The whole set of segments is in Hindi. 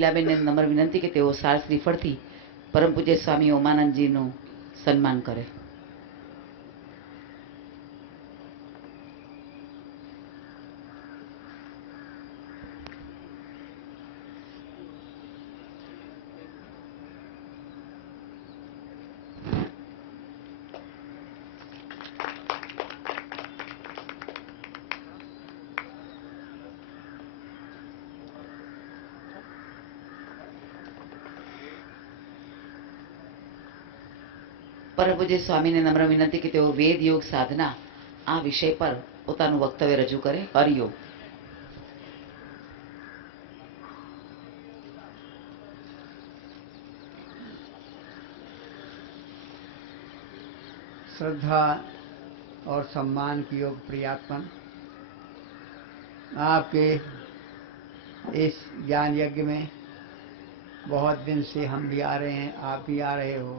લીલાબેનને નમ્ર વિનંતી કે તેઓ સાર શ્રીફળથી પરમ પૂજ્ય સ્વામી ઓમાનંદજીનું સન્માન કરે. પરમ પૂજ્ય સ્વામીને નમ્ર વિનંતી કે તેઓ વેદ યોગ સાધના આ વિષય પર પોતાનું વક્તવ્ય રજૂ કરે. હરિઓમ. श्रद्धा और सम्मान की योग प्रियात्मन, आपके इस ज्ञान यज्ञ में बहुत दिन से हम भी आ रहे हैं, आप भी आ रहे हो.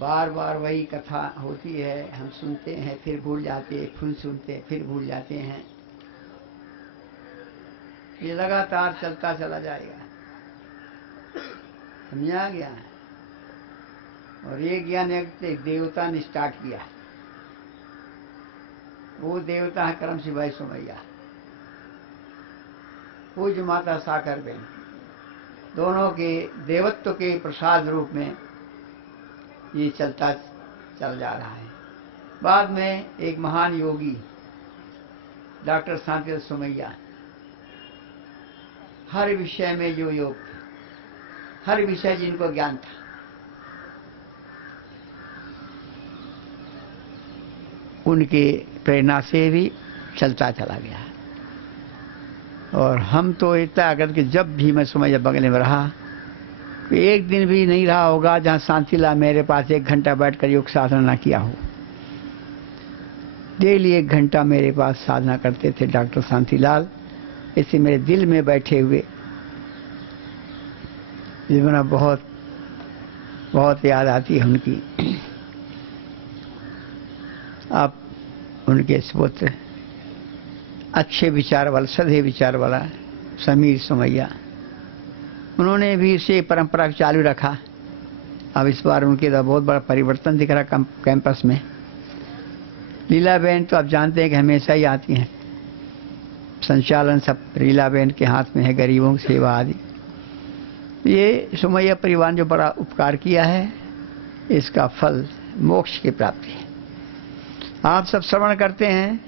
बार बार वही कथा होती है, हम सुनते हैं फिर भूल जाते हैं, फिर सुनते हैं फिर भूल जाते हैं. ये लगातार चलता चला जाएगा. समझा गया. और ये ज्ञान यज्ञ एक देवता ने स्टार्ट किया. वो देवता है करम सिंह भाई सोमैया, पूज्य माता साकर बेन, दोनों के देवत्व के प्रसाद रूप में ये चलता चल जा रहा है. बाद में एक महान योगी डॉक्टर शांति सोमैया, हर विषय में जो योग, हर विषय जिनको ज्ञान था, उनके प्रेरणा से भी चलता चला गया. और हम तो इतना अगर कि जब भी मैं सोमैया बगल में रहा, एक दिन भी नहीं रहा होगा जहां शांतिलाल मेरे पास 1 घंटा बैठकर योग साधना ना किया हो. डेली 1 घंटा मेरे पास साधना करते थे डॉक्टर शांतिलाल. इसे मेरे दिल में बैठे हुए जीवन बहुत बहुत याद आती है उनकी. आप उनके पुत्र अच्छे विचार वाला, सधे विचार वाला समीर सोमैया, उन्होंने भी इसे परंपरा चालू रखा. अब इस बार उनके तो बहुत बड़ा परिवर्तन दिख रहा कैंपस में. लीलाबेन तो आप जानते हैं कि हमेशा ही आती हैं, संचालन सब लीलाबेन के हाथ में है, गरीबों की सेवा आदि. ये सोमैया परिवार जो बड़ा उपकार किया है, इसका फल मोक्ष की प्राप्ति है. आप सब श्रवण करते हैं,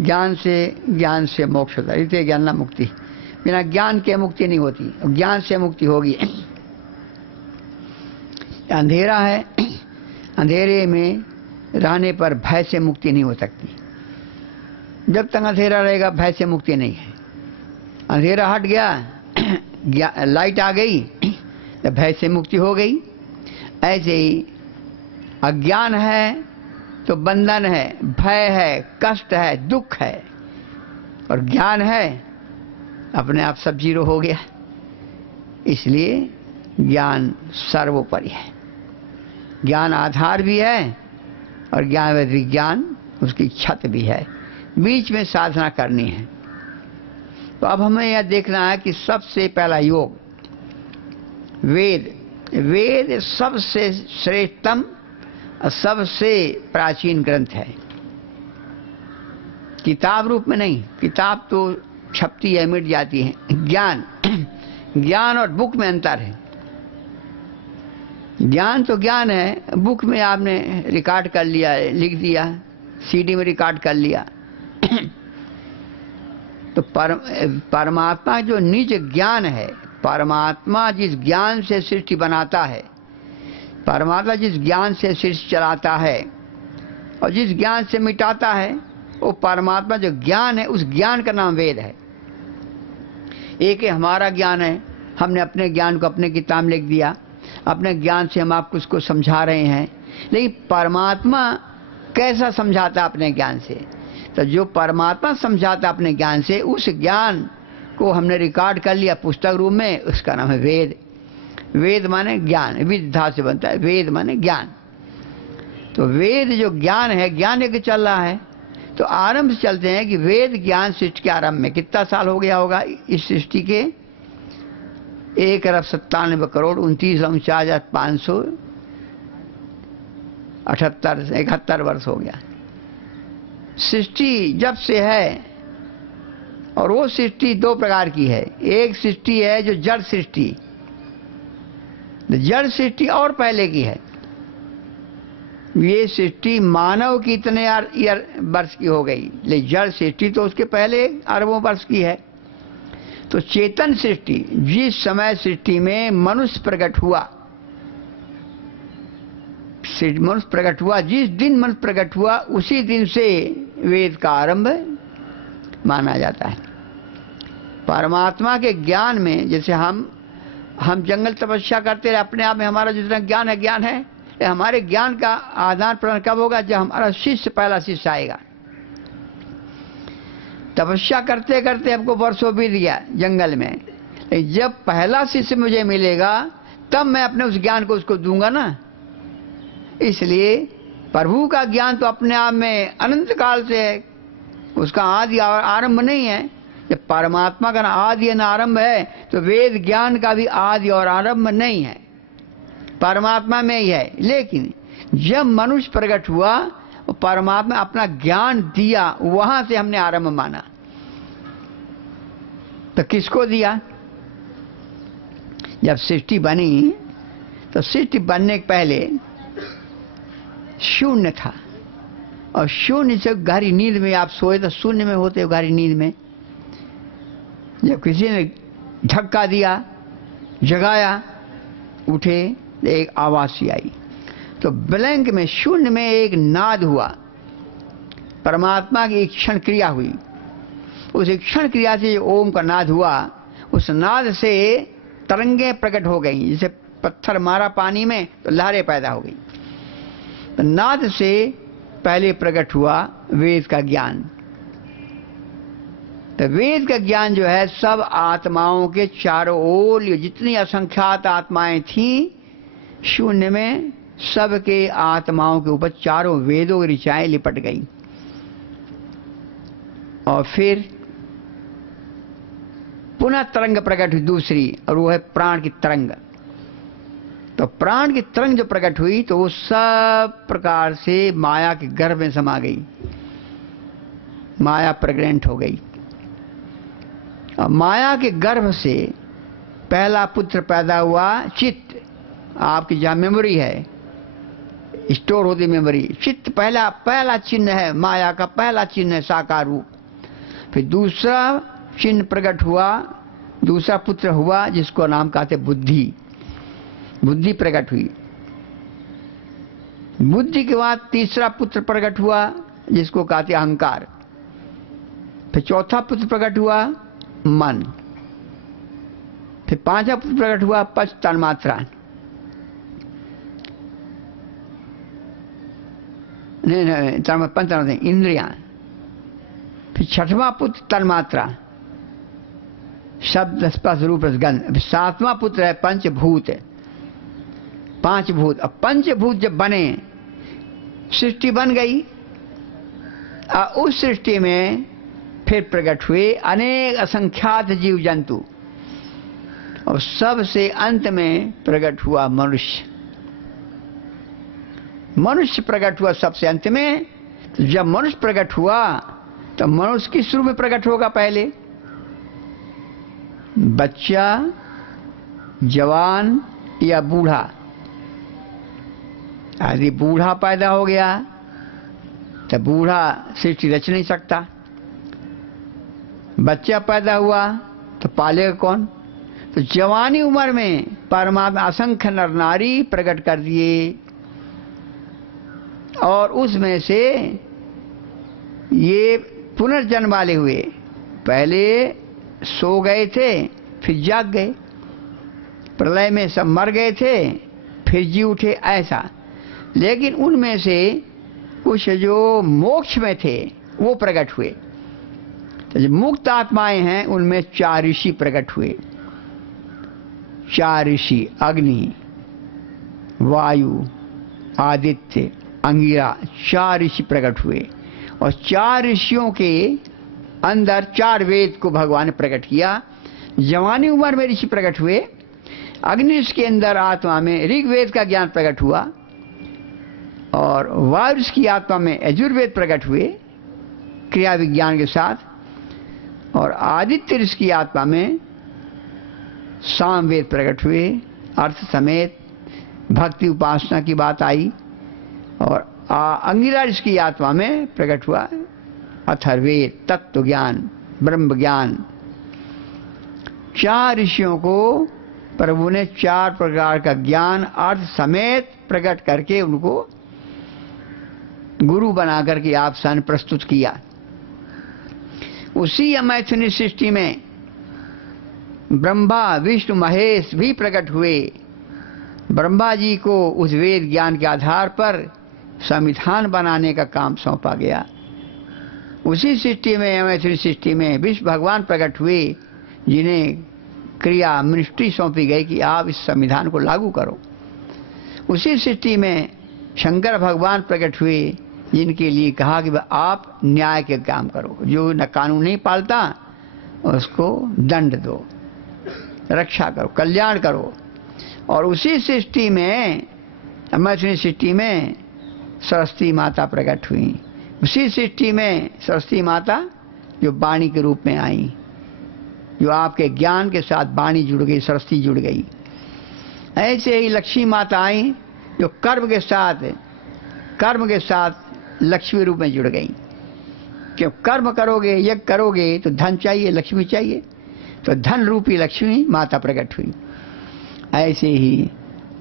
ज्ञान से मोक्ष होता है. इतने ज्ञान मुक्ति, बिना ज्ञान के मुक्ति नहीं होती, ज्ञान से मुक्ति होगी. अंधेरा है, अंधेरे में रहने पर भय से मुक्ति नहीं हो सकती. जब तक अंधेरा रहेगा भय से मुक्ति नहीं है. अंधेरा हट गया, लाइट आ गई तो भय से मुक्ति हो गई. ऐसे ही अज्ञान है तो बंधन है, भय है, कष्ट है, दुख है. और ज्ञान है, अपने आप सब जीरो हो गया. इसलिए ज्ञान सर्वोपरि है. ज्ञान आधार भी है और ज्ञान विज्ञान उसकी छत भी है. बीच में साधना करनी है. तो अब हमें यह देखना है कि सबसे पहला योग वेद सबसे श्रेष्ठतम और सबसे प्राचीन ग्रंथ है. किताब रूप में नहीं, किताब तो छपती है, मिट जाती है. ज्ञान और बुक में अंतर है. ज्ञान तो ज्ञान है, बुक में आपने रिकॉर्ड कर लिया, लिख दिया, सीडी में रिकॉर्ड कर लिया. तो परमात्मा जो निज ज्ञान है, परमात्मा जिस ज्ञान से सृष्टि बनाता है, परमात्मा जिस ज्ञान से सृष्टि चलाता है और जिस ज्ञान से मिटाता है, वो परमात्मा जो ज्ञान है, उस ज्ञान का नाम वेद है. एक है हमारा ज्ञान है, हमने अपने ज्ञान को अपने किताब में लिख दिया, अपने ज्ञान से हम आपको उसको समझा रहे हैं. लेकिन परमात्मा कैसा समझाता अपने ज्ञान से? तो जो परमात्मा समझाता अपने ज्ञान से, उस ज्ञान को हमने रिकॉर्ड कर लिया पुस्तक रूप में, उसका नाम है वेद. वेद माने ज्ञान, विद्या से बनता है, वेद माने ज्ञान. तो वेद जो ज्ञान है, ज्ञान यज्ञ चल रहा है. तो आरंभ से चलते हैं कि वेद ज्ञान सृष्टि के आरंभ में कितना साल हो गया होगा इस सृष्टि के? 1,57,49,578 वर्ष हो गया। सृष्टि जब से है, और वो सृष्टि दो प्रकार की है। एक सृष्टि है जो जड़ सृष्टि, जड़ सृष्टि और पहले की है। ये सृष्टि मानव की इतने वर्ष की हो गई, लेकिन जड़ सृष्टि तो उसके पहले अरबों वर्ष की है। तो चेतन सृष्टि, जिस समय सृष्टि में मनुष्य प्रकट हुआ, जिस दिन मनुष्य प्रकट हुआ उसी दिन से वेद का आरंभ माना जाता है। परमात्मा के ज्ञान में, जैसे हम जंगल तपस्या करते रहे, अपने आप में हमारा जितना ज्ञान है, हमारे ज्ञान का आदान प्रदान कब होगा? जब हमारा शिष्य, पहला शिष्य आएगा। तपस्या करते करते हमको वर्षों बीत गया जंगल में, लेकिन जब पहला शिष्य मुझे मिलेगा तब मैं अपने उस ज्ञान को उसको दूंगा ना। इसलिए प्रभु का ज्ञान तो अपने आप में अनंत काल से है, उसका आदि और आरंभ नहीं है। जब परमात्मा का आदि और आरंभ है तो वेद ज्ञान का भी आदि और आरंभ नहीं है, परमात्मा में ही है। लेकिन जब मनुष्य प्रकट हुआ, परमात्मा अपना ज्ञान दिया, वहां से हमने आरंभ माना। तो किसको दिया? जब सृष्टि बनी, तो सृष्टि बनने के पहले शून्य था, और शून्य से गहरी नींद में आप सोए तो शून्य में होते हो, गहरी नींद में। जब किसी ने धक्का दिया, जगाया, उठे, एक आवाज सी आई, तो ब्लैंक में, शून्य में एक नाद हुआ, परमात्मा की क्षण क्रिया हुई। उस क्षण क्रिया से जो ओम का नाद हुआ, उस नाद से तरंगे प्रकट हो गई। जैसे पत्थर मारा पानी में तो लहरें पैदा हो गई। तो नाद से पहले प्रकट हुआ वेद का ज्ञान। तो वेद का ज्ञान जो है, सब आत्माओं के चारों ओर, जितनी असंख्यात आत्माएं थीं शून्य में, सबके आत्माओं के ऊपर चारों वेदों की ऋचाएं लिपट गई। और फिर पुनः तरंग प्रकट हुई दूसरी, और वो है प्राण की तरंग। तो प्राण की तरंग जो प्रकट हुई, तो वो सब प्रकार से माया के गर्भ में समा गई, माया प्रेग्नेंट हो गई। और माया के गर्भ से पहला पुत्र पैदा हुआ, चित्त। आपकी जहां मेमोरी है, स्टोर होती मेमोरी, चित्त पहला चिन्ह है, माया का पहला चिन्ह है, साकार रूप। फिर दूसरा चिन्ह प्रकट हुआ, दूसरा पुत्र हुआ, जिसको नाम कहते बुद्धि। बुद्धि प्रकट हुई। बुद्धि के बाद तीसरा पुत्र प्रकट हुआ, जिसको कहते अहंकार। फिर चौथा पुत्र प्रकट हुआ, मन। फिर पांचवा पुत्र प्रकट हुआ, पंच तन्मात्रा। नहीं, इंद्रियां। फिर छठवां पुत्र तन्मात्रा, शब्द, स्पर्श, रूप, रस, गंध। सातवां पुत्र है पंचभूत, पांच भूत। अब पंचभूत जब बने, सृष्टि बन गई। उस सृष्टि में फिर प्रकट हुए अनेक असंख्यात जीव जंतु, और सबसे अंत में प्रकट हुआ मनुष्य। मनुष्य प्रकट हुआ सबसे अंत में। तो जब मनुष्य प्रकट हुआ, तो मनुष्य किस रूप में प्रकट होगा? पहले बच्चा, जवान या बूढ़ा। यदि बूढ़ा पैदा हो गया तो बूढ़ा सृष्टि रच नहीं सकता। बच्चा पैदा हुआ तो पालेगा कौन? तो जवानी उम्र में परमात्मा असंख्य नर नारी प्रकट कर दिए, और उसमें से ये पुनर्जन्म वाले हुए। पहले सो गए थे, फिर जाग गए, प्रलय में सब मर गए थे, फिर जी उठे, ऐसा। लेकिन उनमें से कुछ जो मोक्ष में थे वो प्रकट हुए। तो जो मुक्त आत्माएं हैं, उनमें 4 ऋषि प्रकट हुए। 4 ऋषि, अग्नि, वायु, आदित्य, अंगिरा, 4 ऋषि प्रकट हुए। और 4 ऋषियों के अंदर 4 वेद को भगवान ने प्रकट किया। जवानी उम्र में ऋषि प्रकट हुए, अग्निश के अंदर आत्मा में ऋग्वेद का ज्ञान प्रकट हुआ और वायुष की आत्मा में यजुर्वेद प्रकट हुए क्रिया विज्ञान के साथ, और आदित्य ऋषि की आत्मा में सामवेद प्रकट हुए अर्थ समेत। भक्ति उपासना की बात आई और अंगिरा ऋषि की आत्मा में प्रकट हुआ अथर्ववेद, तत्व ज्ञान, ब्रह्म ज्ञान। 4 ऋषियों को प्रभु ने 4 प्रकार का ज्ञान अर्थ समेत प्रकट करके उनको गुरु बना करके आप सामने प्रस्तुत किया। उसी मैथुनी सृष्टि में ब्रह्मा विष्णु महेश भी प्रकट हुए। ब्रह्मा जी को उस वेद ज्ञान के आधार पर संविधान बनाने का काम सौंपा गया। उसी सृष्टि में मैथुनी सृष्टि में विष्णु भगवान प्रकट हुए, जिन्हें क्रिया मिनिस्ट्री सौंपी गई कि आप इस संविधान को लागू करो। उसी सृष्टि में शंकर भगवान प्रकट हुए, जिनके लिए कहा कि आप न्याय के काम करो, जो न कानून नहीं पालता उसको दंड दो, रक्षा करो, कल्याण करो। और उसी सृष्टि में मैथुनी सृष्टि में सरस्वती माता प्रकट हुई। उसी सृष्टि में सरस्वती माता जो वाणी के रूप में आई, जो आपके ज्ञान के साथ वाणी जुड़ गई, सरस्वती जुड़ गई। ऐसे ही लक्ष्मी माता आई जो कर्म के साथ लक्ष्मी रूप में जुड़ गई। क्यों कर्म करोगे, यज्ञ करोगे तो धन चाहिए, लक्ष्मी चाहिए, तो धन रूपी लक्ष्मी माता प्रकट हुई। ऐसे ही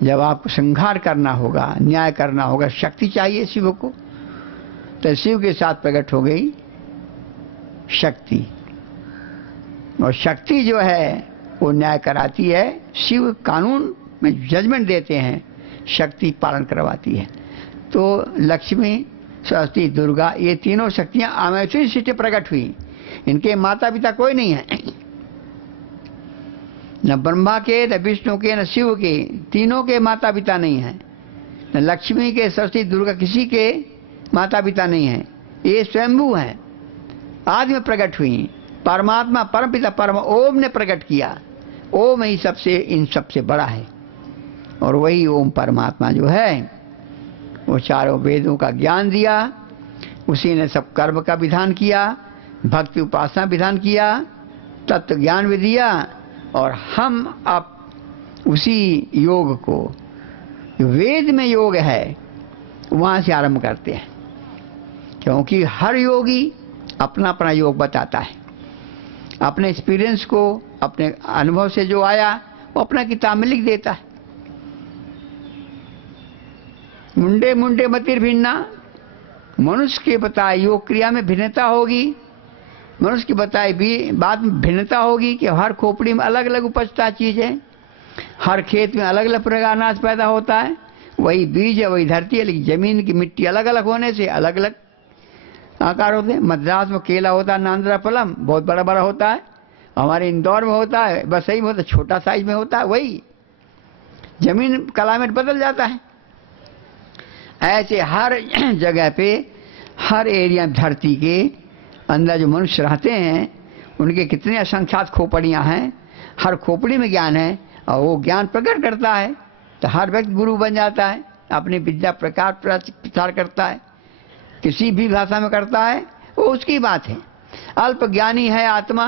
जब आपको संहार करना होगा, न्याय करना होगा, शक्ति चाहिए शिव को, तो शिव के साथ प्रकट हो गई शक्ति। और शक्ति जो है वो न्याय कराती है, शिव कानून में जजमेंट देते हैं, शक्ति पालन करवाती है। तो लक्ष्मी, सरस्वती, दुर्गा, ये तीनों शक्तियां मैथुनी सृष्टि प्रकट हुई। इनके माता पिता कोई नहीं है, न ब्रह्मा के, न विष्णु के, न शिव के, तीनों के माता पिता नहीं है। न लक्ष्मी के, सरस्वती, दुर्गा, किसी के माता पिता नहीं है। ये स्वयंभू हैं, आदि में प्रकट हुई। परमात्मा परम पिता परम ओम ने प्रकट किया। ओम ही सबसे इन सबसे बड़ा है, और वही ओम परमात्मा जो है वो चारों वेदों का ज्ञान दिया। उसी ने सब कर्म का विधान किया, भक्ति उपासना विधान किया, तत्व ज्ञान भी दिया। और हम अब उसी योग को, वेद में योग है, वहां से आरंभ करते हैं। क्योंकि हर योगी अपना अपना योग बताता है, अपने एक्सपीरियंस को, अपने अनुभव से जो आया वो अपना किताब में लिख देता है। मुंडे मुंडे मतिर भिन्ना, मनुष्य के बताए योग क्रिया में भिन्नता होगी, मनुष्य की बताई भी बात में भिन्नता होगी कि हर खोपड़ी में अलग अलग उपजता चीज है, हर खेत में अलग अलग प्रकार अनाज पैदा होता है। वही बीज है, वही धरती है, लेकिन जमीन की मिट्टी अलग अलग होने से अलग अलग आकार होते हैं। मद्रास में केला होता है नांद्रा फलम, बहुत बड़ा बड़ा होता है। हमारे इंदौर में होता है बस सही में होता है, छोटा साइज में होता है। वही जमीन क्लाइमेट बदल जाता है। ऐसे हर जगह पे, हर एरिया धरती के अंदर जो मनुष्य रहते हैं, उनके कितने असंख्यात खोपड़ियां हैं, हर खोपड़ी में ज्ञान है, और वो ज्ञान प्रकट करता है। तो हर व्यक्ति गुरु बन जाता है, अपनी विद्या प्रचार करता है, किसी भी भाषा में करता है, वो उसकी बात है। अल्प ज्ञानी है आत्मा,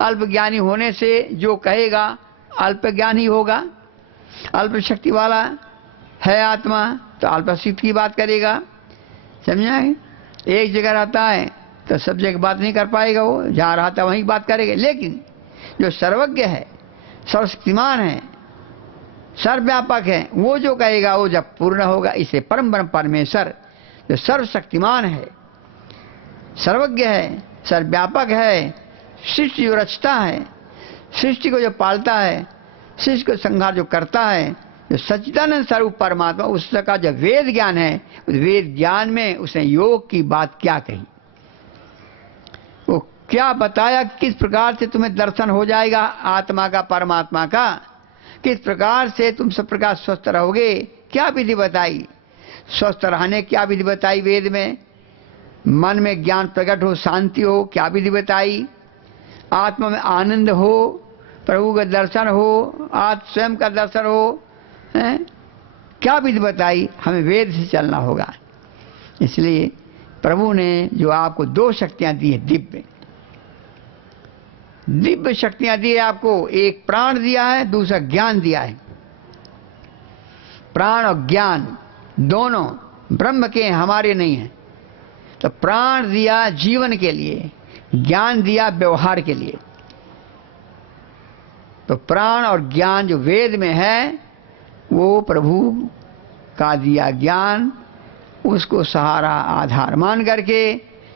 अल्प ज्ञानी होने से जो कहेगा अल्प ज्ञान ही होगा। अल्प शक्ति वाला है आत्मा तो अल्प शक्ति की बात करेगा, समझा है। एक जगह रहता है तो सब जगह बात नहीं कर पाएगा, वो जहाँ रहता है वहीं बात करेगा। लेकिन जो सर्वज्ञ है, सर्वशक्तिमान है, सर्वव्यापक है, वो जो कहेगा वो जब पूर्ण होगा। इसे परम ब्रह्म परमेश्वर जो सर्वशक्तिमान है, सर्वज्ञ है, सर्वव्यापक है, सृष्टि जो रचता है, सृष्टि को जो पालता है, सृष्टि को संहार जो करता है, जो सच्चिदानंद स्वरूप परमात्मा, उसका जो वेद ज्ञान है, उस वेद ज्ञान में उसने योग की बात क्या कही, वो क्या बताया, किस प्रकार से तुम्हें दर्शन हो जाएगा आत्मा का, परमात्मा का, किस प्रकार से तुम सब प्रकार स्वस्थ रहोगे, क्या विधि बताई। स्वस्थ रहने क्या विधि बताई वेद में। मन में ज्ञान प्रकट हो, शांति हो, क्या विधि बताई। आत्मा में आनंद हो, प्रभु का दर्शन हो, आज स्वयं का दर्शन हो, हैं? क्या विधि बताई? हमें वेद से चलना होगा। इसलिए प्रभु ने जो आपको दो शक्तियां दी है, दिव्य शक्तियां दी है आपको। एक प्राण दिया है, दूसरा ज्ञान दिया है। प्राण और ज्ञान दोनों ब्रह्म के हैं, हमारे नहीं हैं। तो प्राण दिया जीवन के लिए, ज्ञान दिया व्यवहार के लिए। तो प्राण और ज्ञान जो वेद में है वो प्रभु का दिया ज्ञान, उसको सहारा आधार मान करके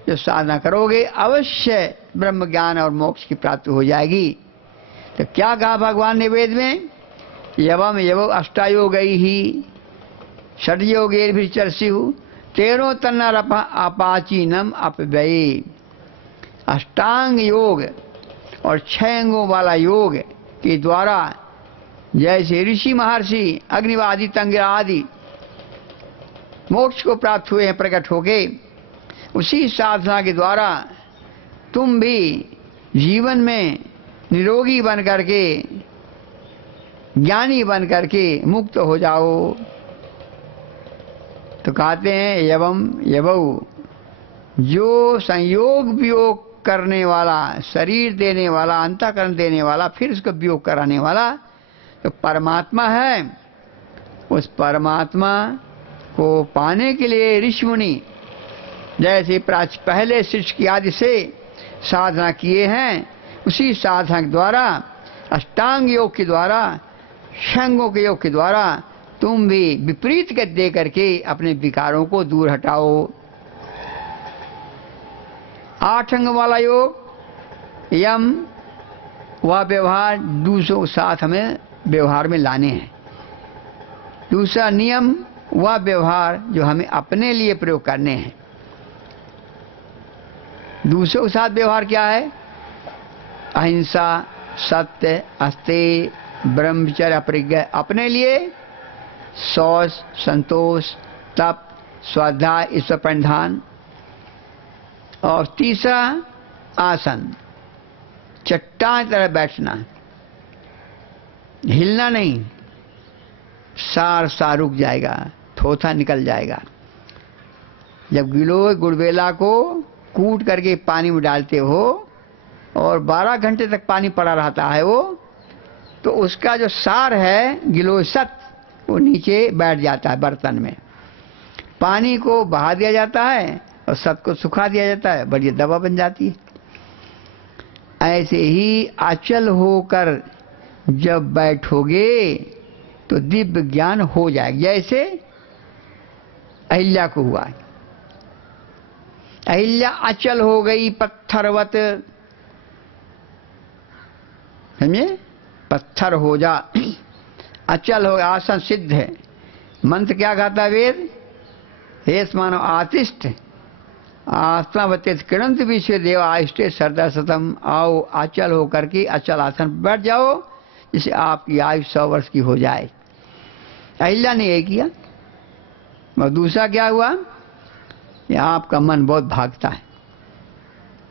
जो साधना करोगे अवश्य ब्रह्म ज्ञान और मोक्ष की प्राप्ति हो जाएगी। तो क्या कहा भगवान ने वेद में? यवम यवो अष्टायोगई ही षड्योगेर भी चर्स्यु तेरो तन्नर अपाचीनम अपव्ययी। अष्टांग योग और 6 अंगों वाला योग के द्वारा जैसे ऋषि महर्षि अग्निवादी तंगिरा आदि मोक्ष को प्राप्त हुए हैं प्रकट होके, उसी साधना के द्वारा तुम भी जीवन में निरोगी बन करके, ज्ञानी बन करके मुक्त हो जाओ। तो कहते हैं यवम यवौ, जो संयोग वियोग करने वाला, शरीर देने वाला, अंतःकरण देने वाला, फिर उसको वियोग कराने वाला तो परमात्मा है। उस परमात्मा को पाने के लिए ऋषि मुनि जैसे पहले सृष्टि आदि से साधना किए हैं, उसी साधना के द्वारा, अष्टांग योग के द्वारा, शंगों के योग के द्वारा तुम भी विपरीत गति दे करके अपने विकारों को दूर हटाओ। 8 अंग वाला योग यम वह व्यवहार दूसरों के साथ हमें व्यवहार में लाने हैं। दूसरा नियम वह व्यवहार जो हमें अपने लिए प्रयोग करने हैं। दूसरों के साथ व्यवहार क्या है? अहिंसा, सत्य, अस्तेय, ब्रह्मचर्य, अपरिग्रह। अपने लिए शौच, संतोष, तप, स्वाध्याय, ईश्वर प्रणिधान। और तीसरा आसन, चट्टान की तरह बैठना, हिलना नहीं, सार रुक जाएगा, थोथा निकल जाएगा। जब गिलोय गुड़बेला को कूट करके पानी में डालते हो और 12 घंटे तक पानी पड़ा रहता है वो, तो उसका जो सार है गिलोय सत वो नीचे बैठ जाता है बर्तन में। पानी को बहा दिया जाता है और सत को सुखा दिया जाता है, बढ़िया दवा बन जाती है। ऐसे ही अचल होकर जब बैठोगे तो दिव्य ज्ञान हो जाएगा, जैसे अहिल्या को हुआ। अहिल्या अचल हो गई, पत्थरवत, समझे? पत्थर हो जा, अचल हो, आसन सिद्ध है। मंत्र क्या कहता है वेद? हे मानो आतिष्ठ आसनावत्य किरणंत विश्व देव आष्टे सरदा सतम। आओ अचल हो करके अचल आसन पर बैठ जाओ, जिससे आपकी आयु 100 वर्ष की हो जाए। अहिल्या ने यही किया। और दूसरा क्या हुआ? ये आपका मन बहुत भागता है,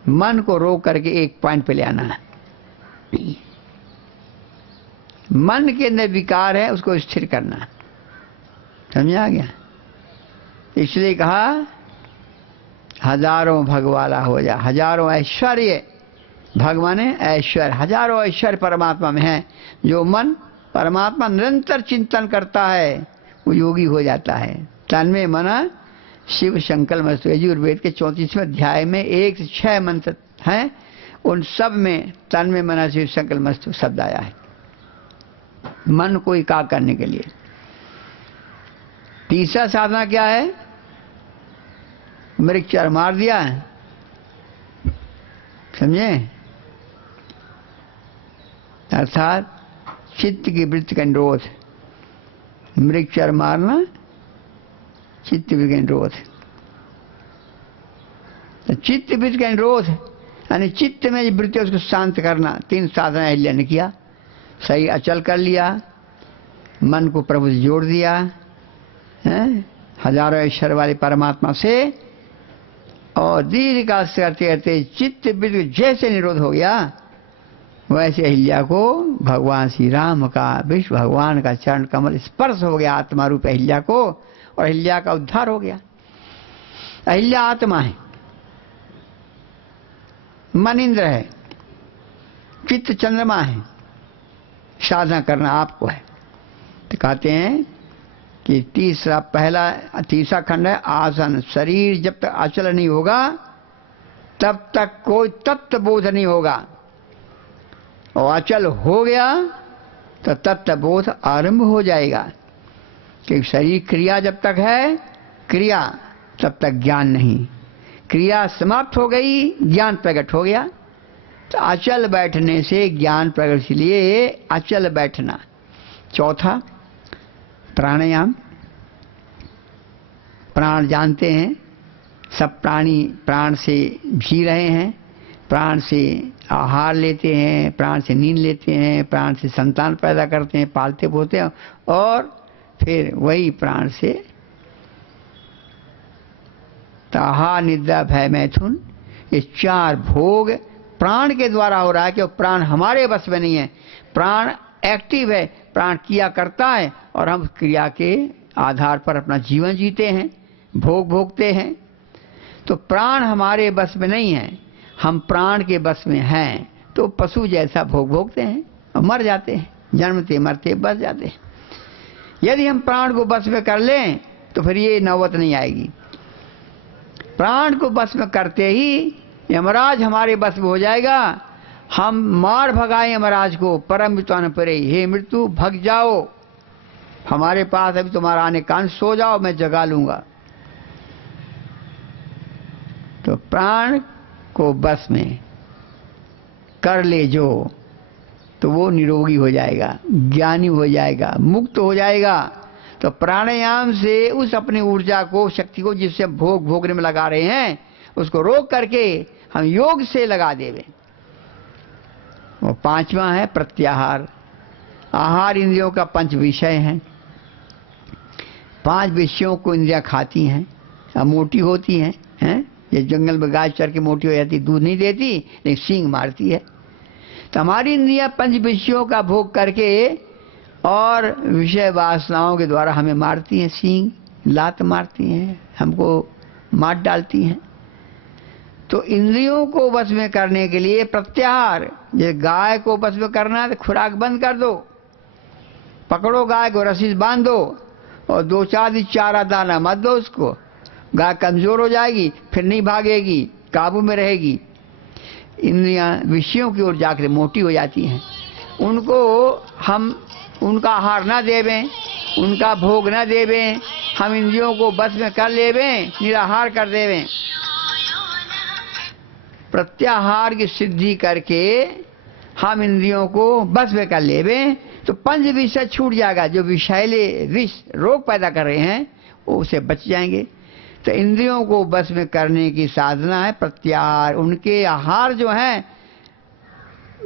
मन को रोक करके एक पॉइंट पे ले आना है। मन के अंदर विकार है, उसको स्थिर करना है। समझ आ गया? इसलिए कहा हजारों भगवाला हो जा, हजारों ऐश्वर्य, भगवान ऐश्वर्य, हजारों ऐश्वर्य परमात्मा में है। जो मन परमात्मा निरंतर चिंतन करता है वो योगी हो जाता है। तन्मे मना शिव संकल्पमस्तु, यजुर्वेद के 34वें अध्याय में 1 से 6 मंत्र हैं, उन सब में तन्मे मना शिव संकल्पमस्तु शब्द आया है, मन को एकाग्र करने के लिए। तीसरा साधना क्या है? मृगचर मार दिया, समझे? अर्थात चित्त की वृत्ति का निरोध। मृगचर मारना चित्त वृत्ति का निरोध। तो चित्त वृत्ति का निरोध यानी चित्त में वृत्ति उसको शांत करना। 3 साधना अहिल्या ने किया। सही अचल कर लिया, मन को प्रभु से जोड़ दिया, हजारों ऐश्वर्य वाले परमात्मा से, और दीर्घ काल से करते करते चित्त वृत्ति जैसे निरोध हो गया, वैसे अहिल्या को भगवान श्री राम का, विष्णु भगवान का चरण कमल स्पर्श हो गया आत्मा रूप अहिल्या को, और अहिल्या का उद्धार हो गया। अहिल्या आत्मा है, मन इंद्र है, चित्त चंद्रमा है, साधना करना आपको है। तो कहते हैं कि तीसरा खंड है आसन। शरीर जब तक अचल नहीं होगा तब तक कोई तत्व बोध नहीं होगा, और अचल हो गया तो तत्व बोध आरंभ हो जाएगा। क्योंकि शरीर क्रिया जब तक है, क्रिया तब तक ज्ञान नहीं। क्रिया समाप्त हो गई, ज्ञान प्रकट हो गया। तो अचल बैठने से ज्ञान प्रकट, इसलिए अचल बैठना। चौथा प्राणायाम। प्राण जानते हैं, सब प्राणी प्राण से जी रहे हैं, प्राण से आहार लेते हैं, प्राण से नींद लेते हैं, प्राण से संतान पैदा करते हैं, पालते पोते हैं, और फिर वही प्राण से आहार निद्रा भय मैथुन, ये 4 भोग प्राण के द्वारा हो रहा है। कि प्राण हमारे बस में नहीं है, प्राण एक्टिव है, प्राण क्रिया करता है, और हम क्रिया के आधार पर अपना जीवन जीते हैं, भोग भोगते हैं। तो प्राण हमारे बस में नहीं है, हम प्राण के बस में हैं, तो पशु जैसा भोग भोगते हैं और मर जाते हैं, जन्मते मरते बस जाते हैं। यदि हम प्राण को बस में कर लें तो फिर ये नौबत नहीं आएगी। प्राण को बस में करते ही यमराज हमारे बस में हो जाएगा। हम मार भगाए यमराज को, परम विद्वान परे, हे मृत्यु भग जाओ, हमारे पास अभी तुम्हारा आने कान, सो जाओ, मैं जगा लूंगा। तो प्राण को बस में कर ले जो, तो वो निरोगी हो जाएगा, ज्ञानी हो जाएगा, मुक्त हो जाएगा। तो प्राणायाम से उस अपनी ऊर्जा को, शक्ति को, जिससे भोग भोगने में लगा रहे हैं, उसको रोक करके हम योग से लगा देवे। और 5वां है प्रत्याहार। आहार इंद्रियों का 5 विषय है। 5 विषयों को इंद्रियां खाती हैं, अब मोटी होती हैं। ये जंगल में गाय चर के मोटी हो जाती, दूध नहीं देती, लेकिन सींग मारती है। तो हमारी इंद्रियां 5 विषयों का भोग करके और विषय वासनाओं के द्वारा हमें मारती हैं, सींग लात मारती हैं, हमको मार डालती हैं। तो इंद्रियों को वश में करने के लिए प्रत्याहार, ये गाय को वश में करना है तो खुराक बंद कर दो, पकड़ो गाय को, रस्सी से बांध दो, और 2-4 दिन चारा दाना मत दो उसको। गाय कमजोर हो जाएगी, फिर नहीं भागेगी, काबू में रहेगी। इंद्रियां विषयों की ओर जाकर मोटी हो जाती हैं। उनको हम उनका आहार ना देवें, उनका भोग ना देवें, हम इंद्रियों को बस में कर लेवें, निराहार कर देवें। प्रत्याहार की सिद्धि करके हम इंद्रियों को बस में कर लेवें, तो 5 विषय छूट जाएगा। जो विषैले विष रोग पैदा कर रहे हैं वो उसे बच जाएंगे। तो इंद्रियों को बस में करने की साधना है प्रत्याहार। उनके आहार जो हैं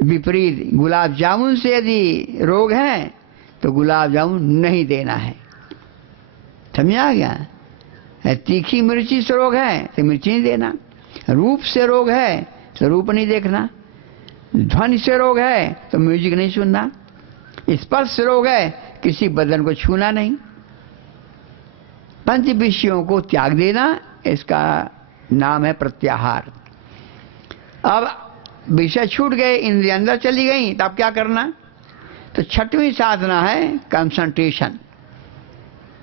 विपरीत, गुलाब जामुन से यदि रोग है तो गुलाब जामुन नहीं देना है, समझ आ गया। तीखी मिर्ची से रोग है तो मिर्ची नहीं देना, रूप से रोग है तो रूप नहीं देखना, ध्वनि से रोग है तो म्यूजिक नहीं सुनना, स्पर्श से रोग है किसी बदन को छूना नहीं। 5 विषयों को त्याग देना, इसका नाम है प्रत्याहार। अब विषय छूट गए, इंद्रियां अंदर चली गई, तो अब क्या करना? तो 6वीं साधना है कंसंट्रेशन,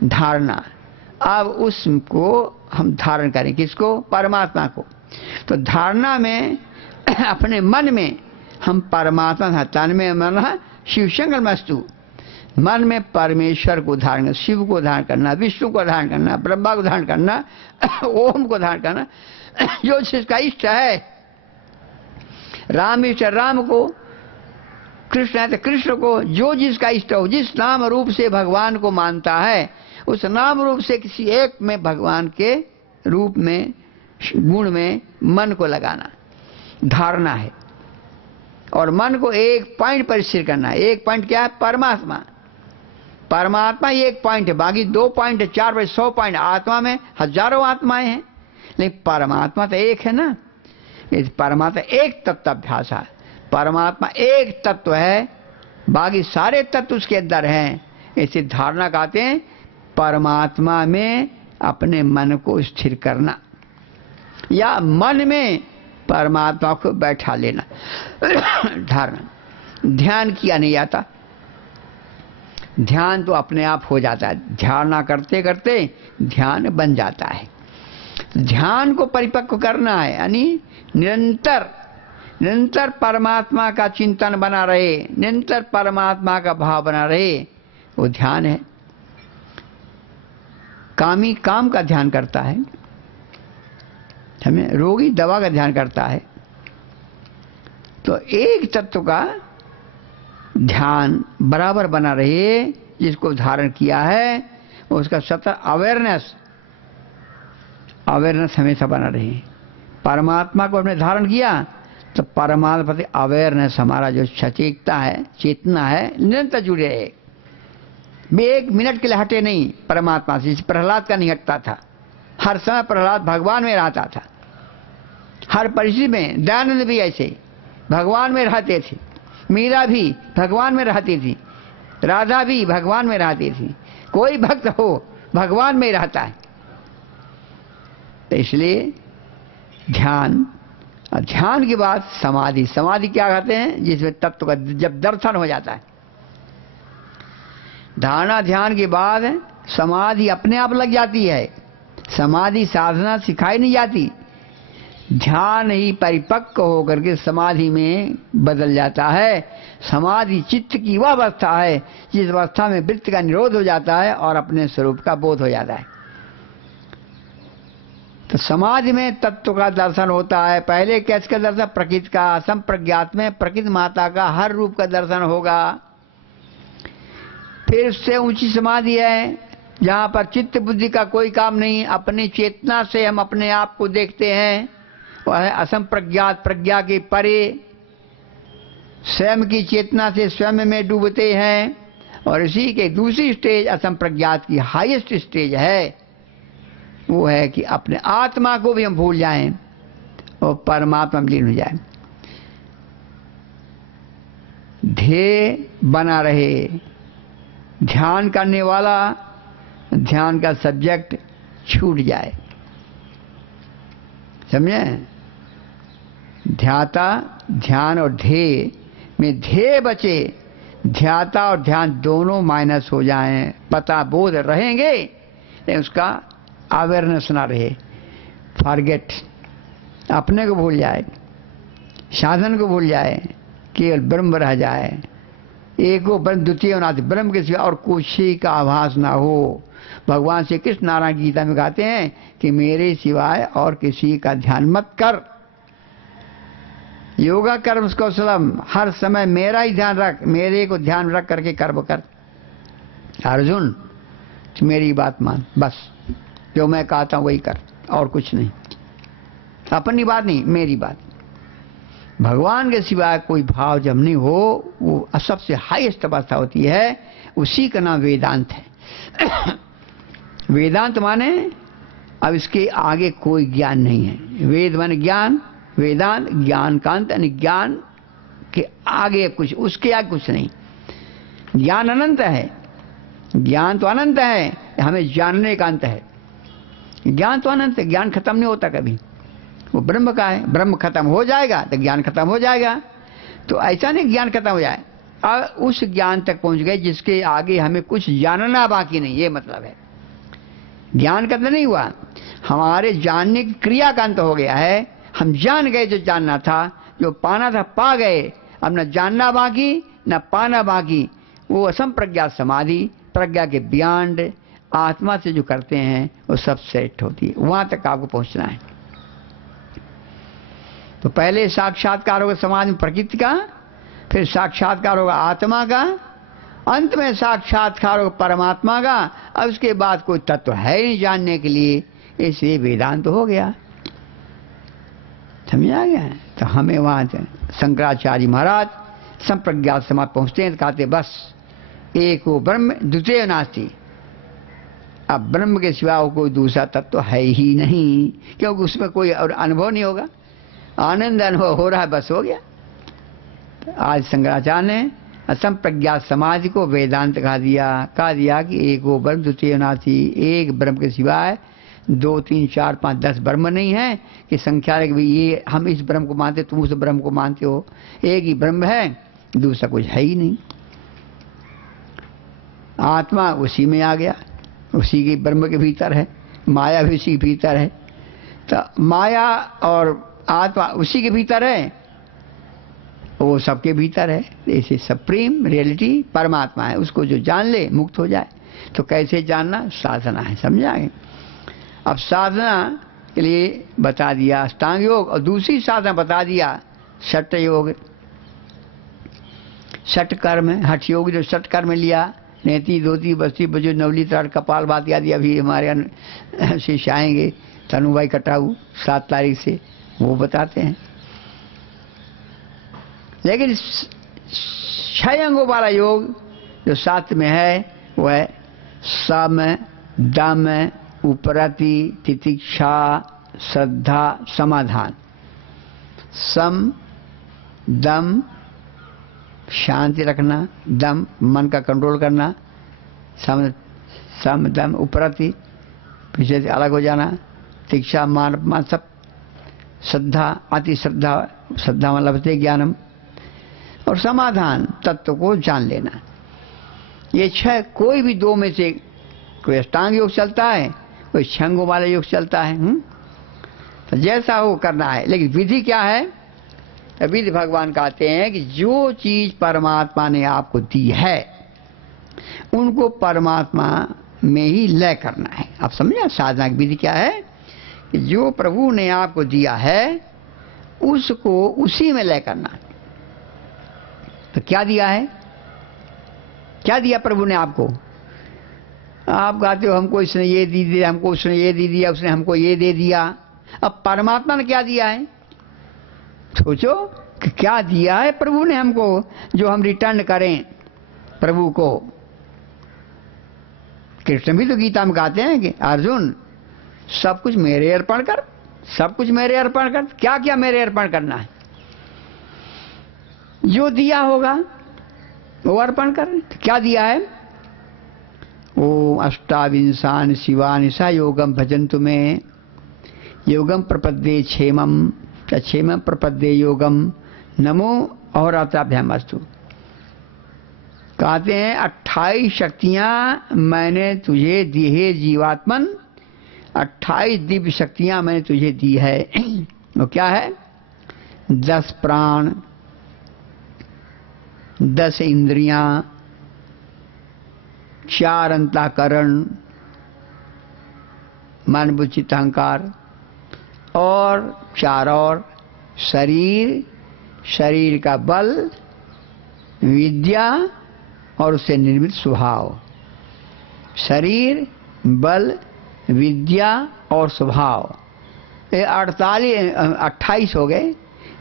धारणा। अब उसको हम धारण करें, किसको? परमात्मा को। तो धारणा में अपने मन में हम परमात्मा, तन में मन शिव शंकर मस्तु, मन में परमेश्वर को धारण करना, शिव को धारण करना, विष्णु को धारण करना, ब्रह्मा को धारण करना, ओम को धारण करना, जो जिसका इष्ट है। राम इष्ट राम को, कृष्ण है तो कृष्ण को, जो जिसका इष्ट हो, जिस नाम रूप से भगवान को मानता है, उस नाम रूप से किसी एक में भगवान के रूप में, गुण में मन को लगाना, धारणा है। और मन को एक पॉइंट पर स्थिर करना है। एक पॉइंट क्या है? परमात्मा। परमात्मा एक पॉइंट है, बाकी 2 पॉइंट है, 4 बाई 100 पॉइंट। आत्मा में हजारों आत्माएं हैं, लेकिन परमात्मा तो एक है ना। इस परमात्मा एक तत्वाभ्यास है। परमात्मा एक तत्व है, बाकी सारे तत्व उसके अंदर हैं। ऐसी धारणा कहते हैं परमात्मा में अपने मन को स्थिर करना, या मन में परमात्मा को बैठा लेना। धारणा, ध्यान किया नहीं जाता, ध्यान तो अपने आप हो जाता है। धारणा करते करते ध्यान बन जाता है। ध्यान को परिपक्व करना है, यानी निरंतर निरंतर परमात्मा का चिंतन बना रहे, निरंतर परमात्मा का भाव बना रहे, वो ध्यान है। कामी काम का ध्यान करता है, हमें रोगी दवा का ध्यान करता है। तो एक तत्व का ध्यान बराबर बना रहे, जिसको धारण किया है उसका सतत अवेयरनेस हमेशा बना रहे। परमात्मा को हमने धारण किया तो परमात्मा प्रति अवेयरनेस हमारा जो सचेतता है, चेतना है, निरंतर जुड़े रहे। वे एक मिनट के लिए हटे नहीं परमात्मा से। प्रहलाद का नहीं हटता था, हर समय प्रहलाद भगवान में रहता था, हर परिस्थिति में। दयानंद भी ऐसे भगवान में रहते थे, मीरा भी भगवान में रहती थी, राधा भी भगवान में रहती थी। कोई भक्त हो भगवान में रहता है। तो इसलिए ध्यान, और ध्यान के बाद समाधि। समाधि क्या कहते हैं? जिसमें तत्व का जब दर्शन हो जाता है। धारणा ध्यान के बाद समाधि अपने आप लग जाती है। समाधि साधना सिखाई नहीं जाती, ध्यान ही परिपक्व होकर के समाधि में बदल जाता है। समाधि चित्त की वह अवस्था है जिस अवस्था में वृत्ति का निरोध हो जाता है और अपने स्वरूप का बोध हो जाता है। तो समाधि में तत्व का दर्शन होता है। पहले कैसे का दर्शन? प्रकृति का। असंप्रज्ञात में प्रकृति माता का हर रूप का दर्शन होगा। फिर उससे ऊंची समाधि है जहां पर चित्त बुद्धि का कोई काम नहीं, अपनी चेतना से हम अपने आप को देखते हैं। वह है असंप्रज्ञात, प्रज्ञा के परे, स्वयं की चेतना से स्वयं में डूबते हैं। और इसी के दूसरी स्टेज असंप्रज्ञात की हाईएस्ट स्टेज है, वो है कि अपने आत्मा को भी हम भूल जाएं और परमात्मा में लीन हो जाएं। ध्येय बना रहे, ध्यान करने वाला ध्यान का सब्जेक्ट छूट जाए। समझे? ध्याता, ध्यान और ध्येय में ध्येय बचे, ध्याता और ध्यान दोनों माइनस हो जाएं। पता बोध रहेंगे लेकिन उसका अवेयरनेस ना रहे। फॉरगेट, अपने को भूल जाए, साधन को भूल जाए, केवल ब्रह्म रह जाए। एको ब्रह्म द्वितीय नाथ, ब्रह्म के सिवा और कुछ का आभास ना हो। भगवान श्री कृष्ण नारायण गीता में कहते हैं कि मेरे सिवाय और किसी का ध्यान मत कर। योगा कर्म कौशलम, हर समय मेरा ही ध्यान रख, मेरे को ध्यान रख करके कर्म कर। अर्जुन मेरी बात मान, बस जो मैं कहता हूं वही कर, और कुछ नहीं। अपनी बात नहीं, मेरी बात। भगवान के सिवाय कोई भाव जब नहीं हो, वो सबसे हाईएस्ट अवस्था होती है। उसी का नाम वेदांत है। वेदांत माने अब इसके आगे कोई ज्ञान नहीं है। वेद माने ज्ञान, वेदांत ज्ञान का अंत, यानी ज्ञान के आगे कुछ, उसके आगे कुछ नहीं। ज्ञान अनंत है, ज्ञान तो अनंत है, हमें जानने का अंत है। ज्ञान तो अनंत है, ज्ञान खत्म नहीं होता कभी। वो ब्रह्म का है, ब्रह्म खत्म हो जाएगा तो ज्ञान खत्म हो जाएगा। तो ऐसा नहीं ज्ञान खत्म हो जाए, अब उस ज्ञान तक पहुंच गए जिसके आगे हमें कुछ जानना बाकी नहीं। ये मतलब है ज्ञान का अंत नहीं हुआ, हमारे जानने की क्रिया का अंत हो गया है। हम जान गए जो जानना था, जो पाना था पा गए। अब न जानना बाकी न पाना बाकी। वो असंप्रज्ञात समाधि, प्रज्ञा के बियॉन्ड आत्मा से जो करते हैं वो सब सेट होती है। वहां तक आपको पहुंचना है। तो पहले साक्षात्कार होगा समाज में प्रकृति का, फिर साक्षात्कार होगा आत्मा का, अंत में साक्षात्कार होगा परमात्मा का। अब उसके बाद कोई तत्व है नहीं जानने के लिए, इसलिए वेदांत हो गया। समझा गया? तो हमें वहां शंकराचार्य महाराज संप्रज्ञात समाज पहुंचते हैं तो कहते बस एक वो ब्रह्म द्वितीय नास्ति। अब ब्रह्म के सिवा कोई दूसरा तत्व है ही नहीं, क्योंकि उसमें कोई और अनुभव नहीं होगा। आनंद अनुभव हो रहा है, बस हो गया। आज शंकराचार्य ने असम प्रज्ञात समाज को वेदांत कहा दिया कि एक वो ब्रह्म द्वितीय नाथी, एक ब्रह्म के सिवाय 2 3 4 5 10 ब्रह्म नहीं है कि संख्या है कि भाई ये हम इस ब्रह्म को मानते, तुम उस ब्रह्म को मानते हो। एक ही ब्रह्म है, दूसरा कुछ है ही नहीं। आत्मा उसी में आ गया, उसी के ब्रह्म के भीतर है, माया भी उसी के भीतर है। तो माया और आत्मा उसी के भीतर है, वो सबके भीतर है। ऐसे सुप्रीम रियलिटी परमात्मा है, उसको जो जान ले मुक्त हो जाए। तो कैसे जानना? साधना है, समझाएंगे। अब साधना के लिए बता दिया अष्टांग योग, और दूसरी साधना बता दिया सट योग, सट कर्म, हठ योग जो सट कर्म लिया, नेति धोती बस्ती बजो नवली त्राट कपाल बात आदि अभी हमारे शिष्य आएंगे तनुभाई कटाऊ 7 तारीख से, वो बताते हैं। लेकिन 6 अंगों वाला योग जो 7 में है वो है सम, दम, उपरति, तितिक्षा, श्रद्धा, समाधान। सम, दम शांति रखना, दम मन का कंट्रोल करना, सम दम उपरति पीछे से अलग हो जाना, तितिक्षा मान सब, श्रद्धा अति श्रद्धा, श्रद्धा मतलब ज्ञानम, और समाधान तत्व को जान लेना। ये 6 कोई भी 2 में से, कोई अष्टांग योग चलता है, कोई 6 अंगों वाला योग चलता है। तो जैसा हो करना है। लेकिन विधि क्या है? विधि भगवान कहते हैं कि जो चीज परमात्मा ने आपको दी है उनको परमात्मा में ही लय करना है। आप समझे साधना की विधि क्या है? कि जो प्रभु ने आपको दिया है उसको उसी में लय करना। तो क्या दिया है? क्या दिया प्रभु ने आपको? आप कहते हो हमको इसने ये दे दिया, हमको उसने ये दे दिया, उसने हमको ये दे दिया। अब परमात्मा ने क्या दिया है? सोचो कि क्या दिया है प्रभु ने हमको जो हम रिटर्न करें प्रभु को। कृष्ण भी तो गीता में कहते हैं कि अर्जुन सब कुछ मेरे अर्पण कर, सब कुछ मेरे अर्पण कर। क्या क्या मेरे अर्पण करना है? जो दिया होगा वो अर्पण कर। क्या दिया है? ओ अष्टाविंशान शिवानि सा योगम भजन्तु में योगम प्रपद्ये क्षेमम क्षेमम प्रपद्ये योगम नमो और अताभ्यामस्तु। कहते हैं 28 शक्तियां मैंने तुझे दी है जीवात्मन, 28 दिव्य शक्तियां मैंने तुझे दी है। वो क्या है? 10 प्राण, 10 इंद्रियां, 4 अंतःकरण, मन बुद्धि चित्त अहंकार, और 4 और शरीर, शरीर का बल, विद्या और उससे निर्मित स्वभाव। शरीर, बल, विद्या और स्वभाव, ये 28 हो गए।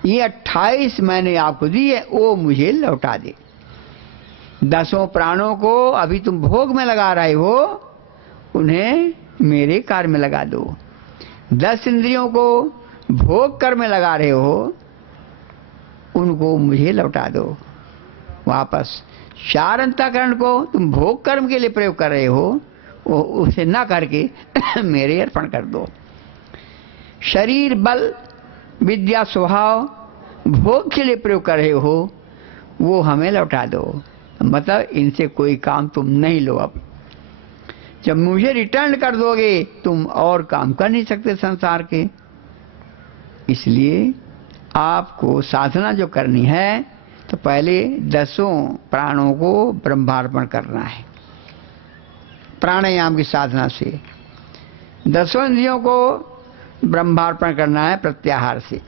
ये 28 मैंने आपको दिए, वो मुझे लौटा दे। 10 प्राणों को अभी तुम भोग में लगा रहे हो, उन्हें मेरे कार्य में लगा दो। 10 इंद्रियों को भोग कर में लगा रहे हो, उनको मुझे लौटा दो वापस। 4 अंतःकरण को तुम भोग कर्म के लिए प्रयोग कर रहे हो, वो उसे ना करके मेरे अर्पण कर दो। शरीर, बल, विद्या, स्वभाव भोग के लिए प्रयोग कर रहे हो, वो हमें लौटा दो। मतलब इनसे कोई काम तुम नहीं लो। अब जब मुझे रिटर्न कर दोगे तुम और काम कर नहीं सकते संसार के। इसलिए आपको साधना जो करनी है तो पहले 10 प्राणों को ब्रह्मार्पण करना है प्राणायाम की साधना से। 10 इंद्रियों को ब्रह्मार्पण करना है प्रत्याहार से।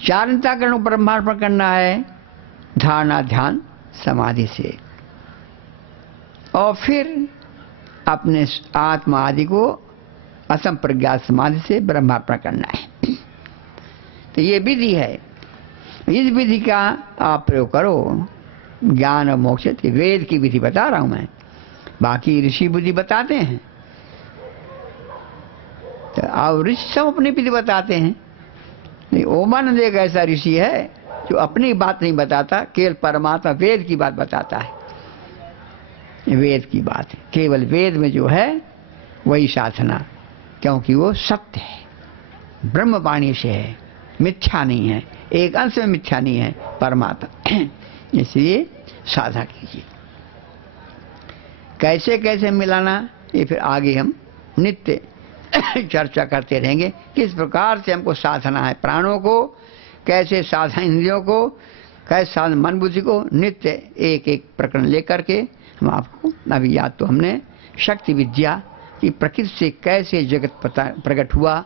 4 अंतःकरण को ब्रह्मार्पण करना है धारणा, ध्यान, समाधि से। और फिर अपने आत्मा आदि को असम प्रज्ञात समाधि से ब्रह्मार्पण करना है। तो ये विधि है। इस विधि का आप प्रयोग करो, ज्ञान और मोक्ष। वेद की विधि बता रहा हूं मैं, बाकी ऋषि विधि बताते हैं। तो अब ऋषि सब अपनी विधि बताते हैं। ओमानंद एक ऐसा ऋषि है, जो अपनी बात नहीं बताता, केवल परमात्मा वेद की बात बताता है। वेद की बात है, केवल वेद में जो है वही साधना, क्योंकि वो सत्य है, ब्रह्मवाणी से है, मिथ्या नहीं है, एक अंश में मिथ्या नहीं है परमात्मा। इसलिए साधना कीजिए। कैसे कैसे मिलाना, ये फिर आगे हम नित्य चर्चा करते रहेंगे। किस प्रकार से हमको साधना है, प्राणों को कैसे साधना, इंद्रियों को कैसे साधना, मन बुद्धि को, नित्य एक एक प्रकरण लेकर के हम आपको, अभी याद तो हमने शक्ति विद्या की प्रकृति से कैसे जगत प्रकट हुआ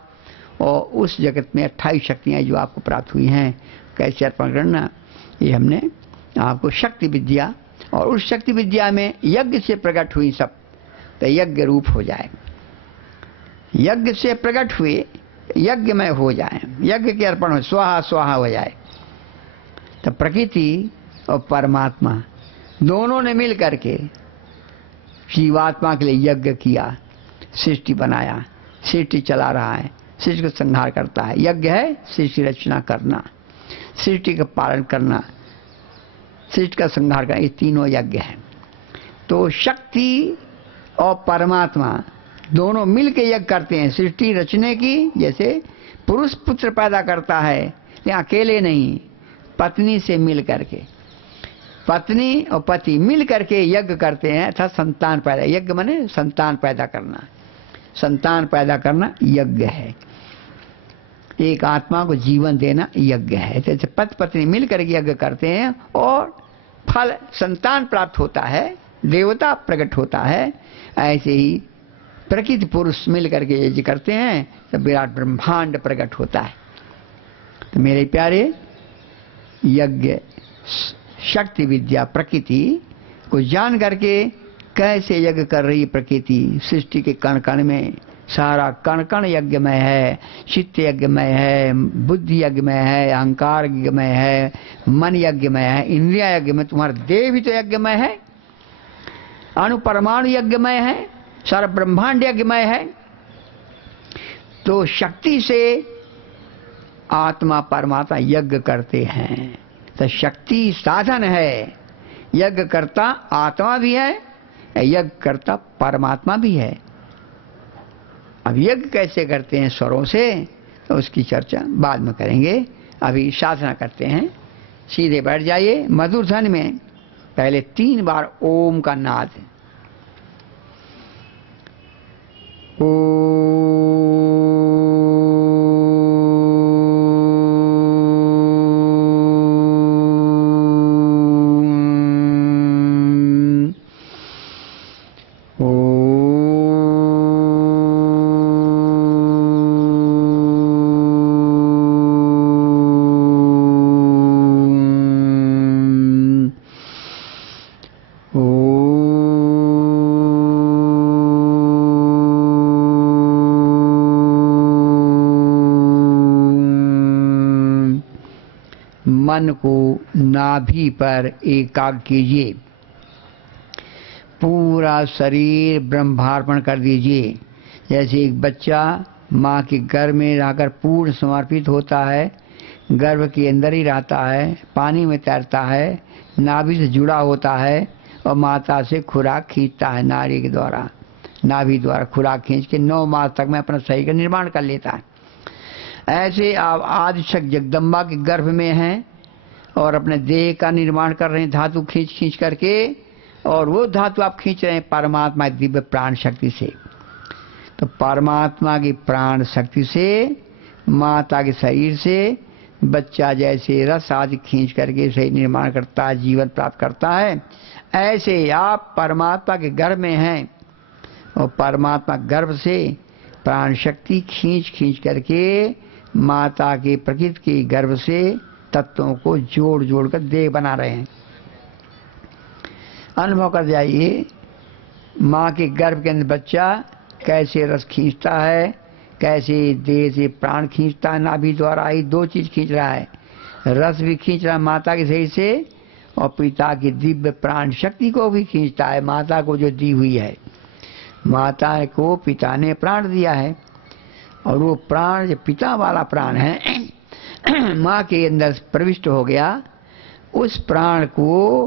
और उस जगत में 28 शक्तियाँ जो आपको प्राप्त हुई हैं कैसे अर्पण करना, ये हमने आपको शक्ति विद्या, और उस शक्ति विद्या में यज्ञ से प्रकट हुई सब, तो यज्ञ रूप हो जाए, यज्ञ से प्रकट हुए यज्ञ में हो जाए, यज्ञ के अर्पण हो, स्वाहा स्वाहा हो जाए। तो प्रकृति और परमात्मा दोनों ने मिल करके जीवात्मा के लिए यज्ञ किया, सृष्टि बनाया, सृष्टि चला रहा है, सृष्टि को संहार करता है। यज्ञ है सृष्टि रचना करना, सृष्टि का पालन करना, सृष्टि का संहार करना, ये तीनों यज्ञ हैं। तो शक्ति और परमात्मा दोनों मिल के यज्ञ करते हैं सृष्टि रचने की। जैसे पुरुष पुत्र पैदा करता है, ये अकेले नहीं, पत्नी से मिल करके, पत्नी और पति मिल करके यज्ञ करते हैं, अर्थात संतान पैदा। यज्ञ माने संतान पैदा करना, संतान पैदा करना यज्ञ है। एक आत्मा को जीवन देना यज्ञ है। जैसे पति पत्नी मिलकर यज्ञ करते हैं और फल संतान प्राप्त होता है, देवता प्रकट होता है, ऐसे ही प्रकृति पुरुष मिलकर के यज्ञ करते हैं तो विराट ब्रह्मांड प्रकट होता है। तो मेरे प्यारे, यज्ञ शक्ति विद्या प्रकृति को जान करके कैसे यज्ञ कर रही प्रकृति, सृष्टि के कण कण में, सारा कण कण यज्ञमय है, चित्त यज्ञमय है, बुद्धि यज्ञमय है, अहंकार यज्ञमय है, मन यज्ञमय है, इंद्रिया यज्ञमय, तुम्हारा देह भी तो यज्ञमय है, अणु परमाणु यज्ञमय है, सारा ब्रह्मांड यज्ञमय है। तो शक्ति से आत्मा परमात्मा यज्ञ करते हैं। तो शक्ति साधन है, यज्ञ करता आत्मा भी है, यज्ञ करता परमात्मा भी है। अब यज्ञ कैसे करते हैं स्वरों से, तो उसकी चर्चा बाद में करेंगे। अभी साधना करते हैं। सीधे बैठ जाइए, मधुर ध्वनि में पहले 3 बार ओम का नाद। मन को नाभि पर एकाग्र कीजिए, पूरा शरीर ब्रह्मार्पण कर दीजिए। जैसे एक बच्चा माँ के गर्भ में रहकर पूर्ण समर्पित होता है, गर्भ के अंदर ही रहता है, पानी में तैरता है, नाभि से जुड़ा होता है और माता से खुराक खींचता है, नारी के द्वारा, नाभि द्वारा खुराक खींच के 9 मास तक में अपना शरीर का निर्माण कर लेता है। ऐसे आप आदिशक्ति जगदम्बा के गर्भ में हैं और अपने देह का निर्माण कर रहे हैं धातु खींच खींच करके, और वो धातु आप खींच रहे हैं परमात्मा दिव्य प्राण शक्ति से। तो परमात्मा की प्राण शक्ति से माता के शरीर से बच्चा जैसे रस आदि खींच करके शरीर निर्माण करता है, जीवन प्राप्त करता है, ऐसे आप परमात्मा के गर्भ में हैं और परमात्मा गर्भ से प्राण शक्ति खींच खींच करके माता के प्रकृति के गर्भ से तत्वों को जोड़ जोड़ कर देह बना रहे हैं। अनुभव कर जाइए, माँ के गर्भ के अंदर बच्चा कैसे रस खींचता है, कैसे देह से प्राण खींचता है, नाभि द्वारा ही 2 चीज खींच रहा है, रस भी खींच रहा है माता के शरीर से और पिता की दिव्य प्राण शक्ति को भी खींचता है, माता को जो दी हुई है। माता को पिता ने प्राण दिया है और वो प्राण जो पिता वाला प्राण है माँ के अंदर प्रविष्ट हो गया, उस प्राण को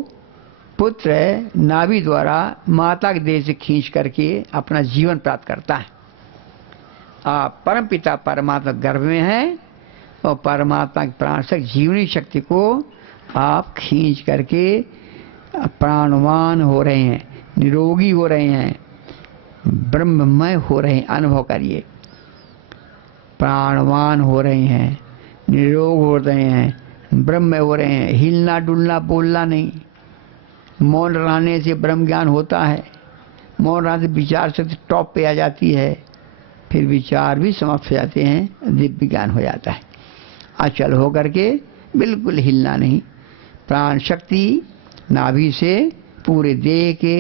पुत्र नाभि द्वारा माता के देह से खींच करके अपना जीवन प्राप्त करता है। आप परम पिता परमात्मा गर्भ में हैं और परमात्मा की प्राण शक्ति जीवनी शक्ति को आप खींच करके प्राणवान हो रहे हैं, निरोगी हो रहे हैं, ब्रह्ममय हो रहे हैं। अनुभव करिए, प्राणवान हो रहे हैं, निरोग हो रहे हैं, ब्रह्म हो रहे हैं। हिलना डुलना बोलना नहीं। मौन रहने से ब्रह्म ज्ञान होता है। मौन रहने से विचार शक्ति टॉप पे आ जाती है, फिर विचार भी समाप्त हो जाते हैं, दिव्य ज्ञान हो जाता है। अचल हो करके बिल्कुल हिलना नहीं। प्राण शक्ति नाभि से पूरे देह के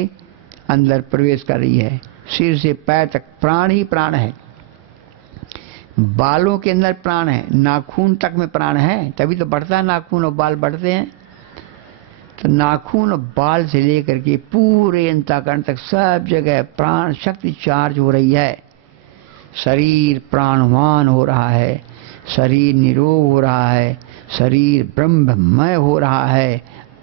अंदर प्रवेश कर रही है। सिर से पैर तक प्राण ही प्राण है। बालों के अंदर प्राण है, नाखून तक में प्राण है, तभी तो बढ़ता है नाखून और बाल बढ़ते हैं। तो नाखून और बाल से लेकर के पूरे अंतःकरण तक सब जगह प्राण शक्ति चार्ज हो रही है। शरीर प्राणवान हो रहा है, शरीर निरोग हो रहा है, शरीर ब्रह्ममय हो रहा है।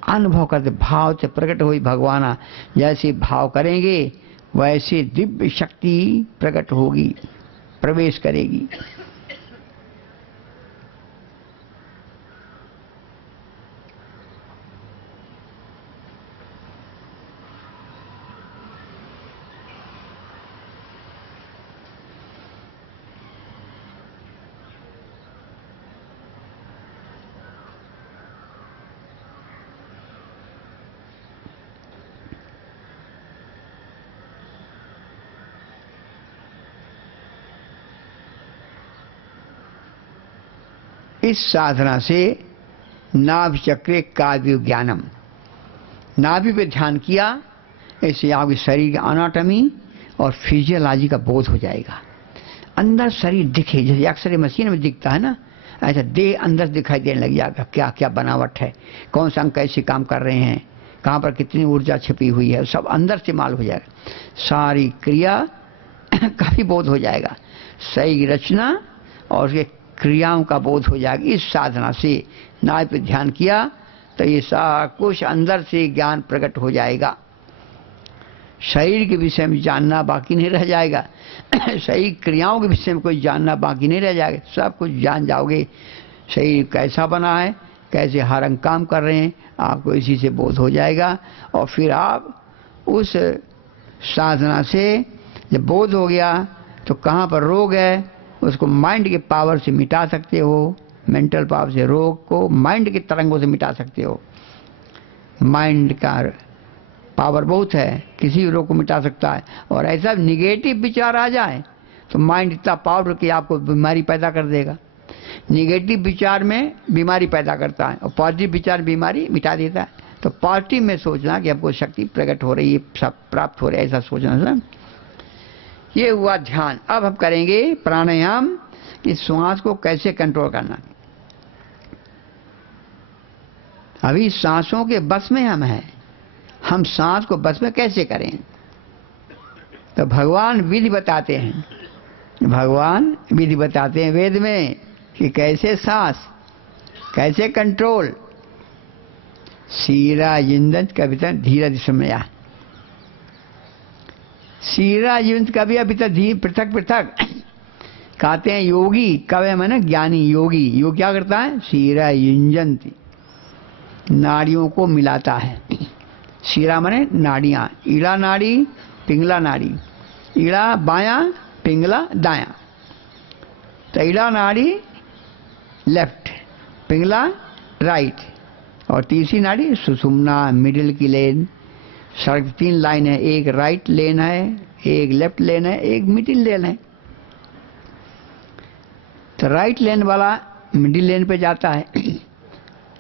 अनुभव करते भाव से प्रकट हुई भगवाना, जैसे भाव करेंगे वैसे दिव्य शक्ति प्रकट होगी, प्रवेश करेगी। इस साधना से नाभि चक्रे काव्य ज्ञानम, नाभि पे ध्यान किया, ऐसे आपके शरीर की अनाटमी और फिजियोलॉजी का बोध हो जाएगा। अंदर शरीर दिखे, जैसे एक्सरे मशीन में दिखता है ना, ऐसा देह अंदर दिखाई देने लग जाएगा। क्या क्या बनावट है, कौन सा अंग कैसे काम कर रहे हैं, कहाँ पर कितनी ऊर्जा छिपी हुई है, सब अंदर से मालूम हो जाएगा। सारी क्रिया का भी बोध हो जाएगा, सही रचना और उसके क्रियाओं का बोध हो जाएगा। इस साधना से नाभि पे ध्यान किया तो ये सब कुछ अंदर से ज्ञान प्रकट हो जाएगा। शरीर के विषय में जानना बाकी नहीं रह जाएगा, शरीर क्रियाओं के विषय में कोई जानना बाकी नहीं रह जाएगा, सब कुछ जान जाओगे। शरीर कैसा बना है, कैसे हर अंग काम कर रहे हैं, आपको इसी से बोध हो जाएगा। और फिर आप उस साधना से जब बोध हो गया तो कहाँ पर रोग है उसको माइंड के पावर से मिटा सकते हो। मेंटल पावर से रोग को माइंड के तरंगों से मिटा सकते हो। माइंड का पावर बहुत है, किसी भी रोग को मिटा सकता है। और ऐसा निगेटिव विचार आ जाए तो माइंड इतना पावर कि आपको बीमारी पैदा कर देगा। निगेटिव विचार में बीमारी पैदा करता है और पॉजिटिव विचार बीमारी मिटा देता है। तो पॉजिटिव में सोचना कि हमको शक्ति प्रकट हो रही है, सब प्राप्त हो रहा है, ऐसा सोचना सर। ये हुआ ध्यान। अब हम करेंगे प्राणायाम, कि श्वास को कैसे कंट्रोल करना। अभी सांसों के बस में हम हैं, हम सांस को बस में कैसे करें। तो भगवान विधि बताते हैं, भगवान विधि बताते हैं वेद में कि कैसे सांस, कैसे कंट्रोल। शीरा जिंदन कविता धीरज समया, शीरा जिंद कभी अभी तक धीर पृथक पृथक कहते हैं। योगी कवे मैंने ज्ञानी योगी, योग क्या करता है, शीरा युंजंती, नाड़ियों को मिलाता है। शीरा माने नाड़ियां, ईड़ा नाड़ी पिंगला नाड़ी, ईड़ा बायां पिंगला दायां। तो ईड़ा नाड़ी लेफ्ट, पिंगला राइट, और तीसरी नाड़ी सुषुम्ना मिडिल की लेन। सड़क 3 लाइन है, एक राइट लेन है, एक लेफ्ट लेन है, एक मिडिल लेन है। तो राइट लेन वाला मिडिल लेन पे जाता है,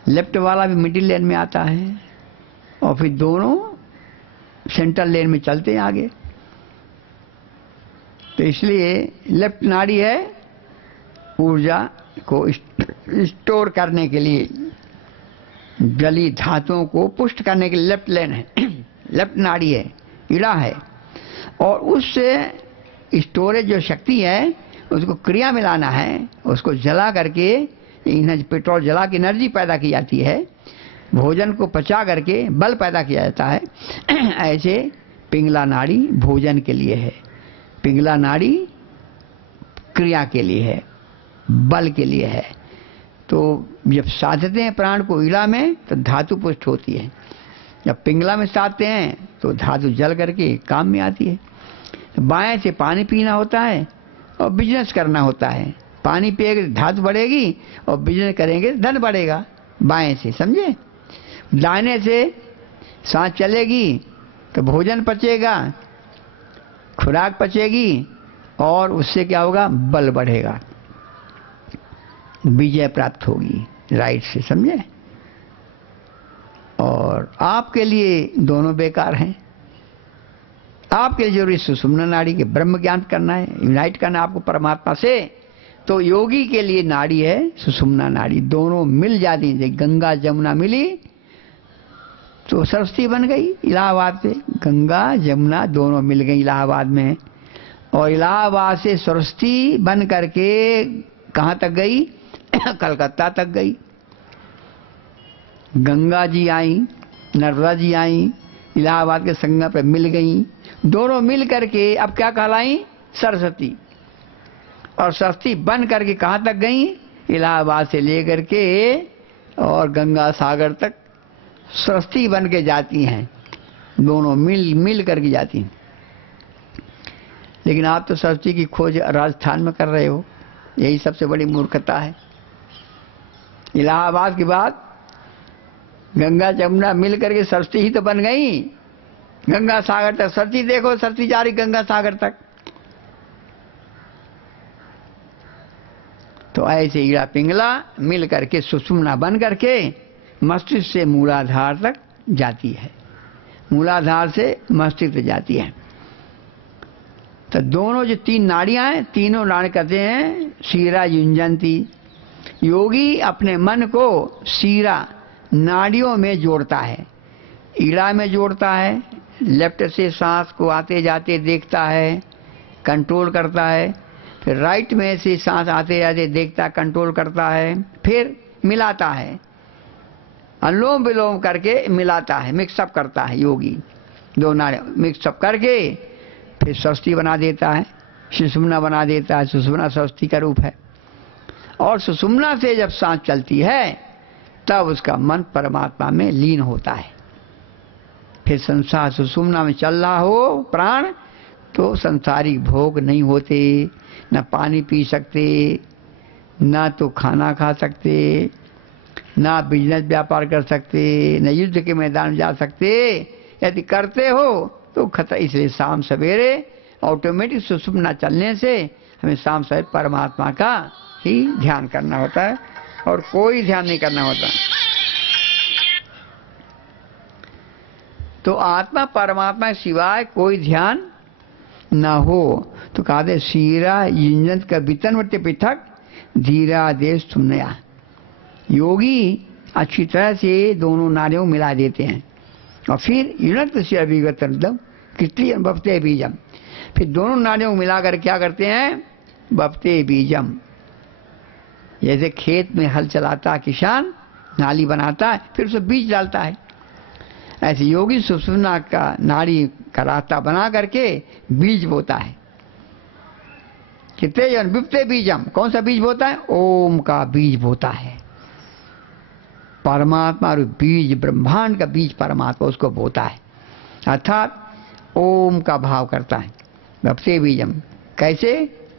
लेफ्ट वाला भी मिडिल लेन में आता है, और फिर दोनों सेंट्रल लेन में चलते हैं आगे। तो इसलिए लेफ्ट नाड़ी है ऊर्जा को स्टोर करने के लिए, जली धातुओं को पुष्ट करने के लिए लेफ्ट लेन है, लेफ्ट नाड़ी है, ईड़ा है। और उससे स्टोरेज जो शक्ति है उसको क्रिया में लाना है, उसको जला करके ईंधन पेट्रोल जला के एनर्जी पैदा की जाती है, भोजन को पचा करके बल पैदा किया जाता है, ऐसे पिंगला नाड़ी भोजन के लिए है, पिंगला नाड़ी क्रिया के लिए है, बल के लिए है। तो जब साधते हैं प्राण को ईड़ा में तो धातु पुष्ट होती है, जब पिंगला में साधते हैं तो धातु जल करके काम में आती है। बाएं से पानी पीना होता है और बिजनेस करना होता है। पानी पिएंगे धातु बढ़ेगी और बिजनेस करेंगे धन बढ़ेगा, बाएं से, समझे। दाहिने से सांस चलेगी तो भोजन पचेगा, खुराक पचेगी और उससे क्या होगा, बल बढ़ेगा, विजय प्राप्त होगी राइट से, समझे। और आपके लिए दोनों बेकार हैं। आपके लिए जरूरी सुषुम्ना नाड़ी के ब्रह्म ज्ञान करना है, यूनाइट करना आपको परमात्मा से। तो योगी के लिए नाड़ी है सुषुम्ना नाड़ी, दोनों मिल जाती हैं। गंगा जमुना मिली तो सरस्वती बन गई इलाहाबाद से, गंगा जमुना दोनों मिल गई इलाहाबाद में, और इलाहाबाद से सरस्वती बन करके कहाँ तक गई, कलकत्ता तक गई। गंगा जी आई, नर्मदा जी आई, इलाहाबाद के संगम पे मिल गई, दोनों मिल करके अब क्या कहलाई, सरस्वती। और सरस्वती बन करके कहाँ तक गई, इलाहाबाद से लेकर के और गंगा सागर तक सरस्वती बन के जाती हैं, दोनों मिल करके जाती हैं। लेकिन आप तो सरस्वती की खोज राजस्थान में कर रहे हो, यही सबसे बड़ी मूर्खता है। इलाहाबाद के बाद गंगा जमुना मिल करके सरस्वती ही तो बन गई, गंगा सागर तक। सरस्वती देखो, सरस्वती जा रही गंगा सागर तक। तो ऐसे ईड़ा पिंगला मिल करके सुषुम्ना बन करके मस्तिष्क से मूलाधार तक जाती है, मूलाधार से मस्तिष्क तक जाती है। तो दोनों जो तीन नाड़ियां हैं, तीनों नाड़ी कहते हैं शीरा युंजंती। योगी अपने मन को शीरा नाड़ियों में जोड़ता है, ईड़ा में जोड़ता है, लेफ्ट से सांस को आते जाते देखता है, कंट्रोल करता है, फिर राइट में से सांस आते जाते देखता, कंट्रोल करता है, फिर मिलाता है, अनुलोम विलोम करके मिलाता है, मिक्सअप करता है योगी। दो नाड़ियां मिक्सअप करके फिर सरस्वती बना देता है, सुषुम्ना बना देता है। सुषुम्ना सरस्वती का रूप है। और सुषुम्ना से जब सांस चलती है तब उसका मन परमात्मा में लीन होता है। फिर संसार सुषुम्ना में चल रहा हो प्राण तो संसारिक भोग नहीं होते, न पानी पी सकते, न तो खाना खा सकते, न बिजनेस व्यापार कर सकते, न युद्ध के मैदान में जा सकते। यदि करते हो तो खतरा। इसलिए शाम सवेरे ऑटोमेटिक सुषुम्ना चलने से हमें शाम सवेरे परमात्मा का ही ध्यान करना होता है और कोई ध्यान नहीं करना होता। तो आत्मा परमात्मा के सिवाय कोई ध्यान ना हो तो कहा दे शीरा युंजन का वितन वटे पृथक धीरा देश सुनया। योगी अच्छी तरह से दोनों नारियों मिला देते हैं और फिर युनत से अभिगतम कितनी बपते बीजम। फिर दोनों नारियों को मिलाकर क्या करते हैं, बपते बीजम। जैसे खेत में हल चलाता किसान, नाली बनाता है, फिर उसमें बीज डालता है, ऐसे योगी सुषुम्ना का नाड़ी का रास्ता बना करके बीज बोता है। कितने विपते बीजम, कौन सा बीज बोता है, ओम का बीज बोता है। परमात्मा बीज, ब्रह्मांड का बीज परमात्मा उसको बोता है, अर्थात ओम का भाव करता है। वपसे बीजम कैसे,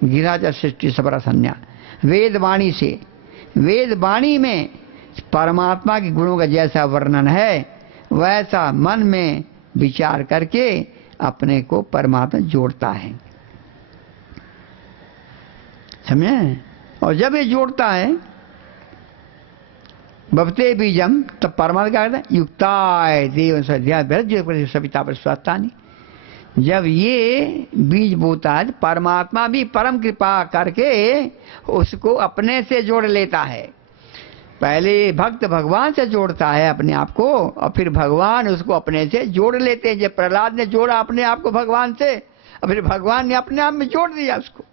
गिराजा सृष्टि सबरा संज्ञा। वेद वाणी से, वेद वाणी में परमात्मा के गुणों का जैसा वर्णन है वैसा मन में विचार करके अपने को परमात्मा जोड़ता है, समझे। और जब ये जोड़ता है बपते बीजम तब परमात्मा क्या करता है, युक्ताय देव सविता पर स्वात्तानी। जब ये बीज बोता है परमात्मा भी परम कृपा करके उसको अपने से जोड़ लेता है। पहले भक्त भगवान से जोड़ता है अपने आप को और फिर भगवान उसको अपने से जोड़ लेते हैं। जब प्रहलाद ने जोड़ा अपने आप को भगवान से और फिर भगवान ने अपने आप में जोड़ दिया उसको,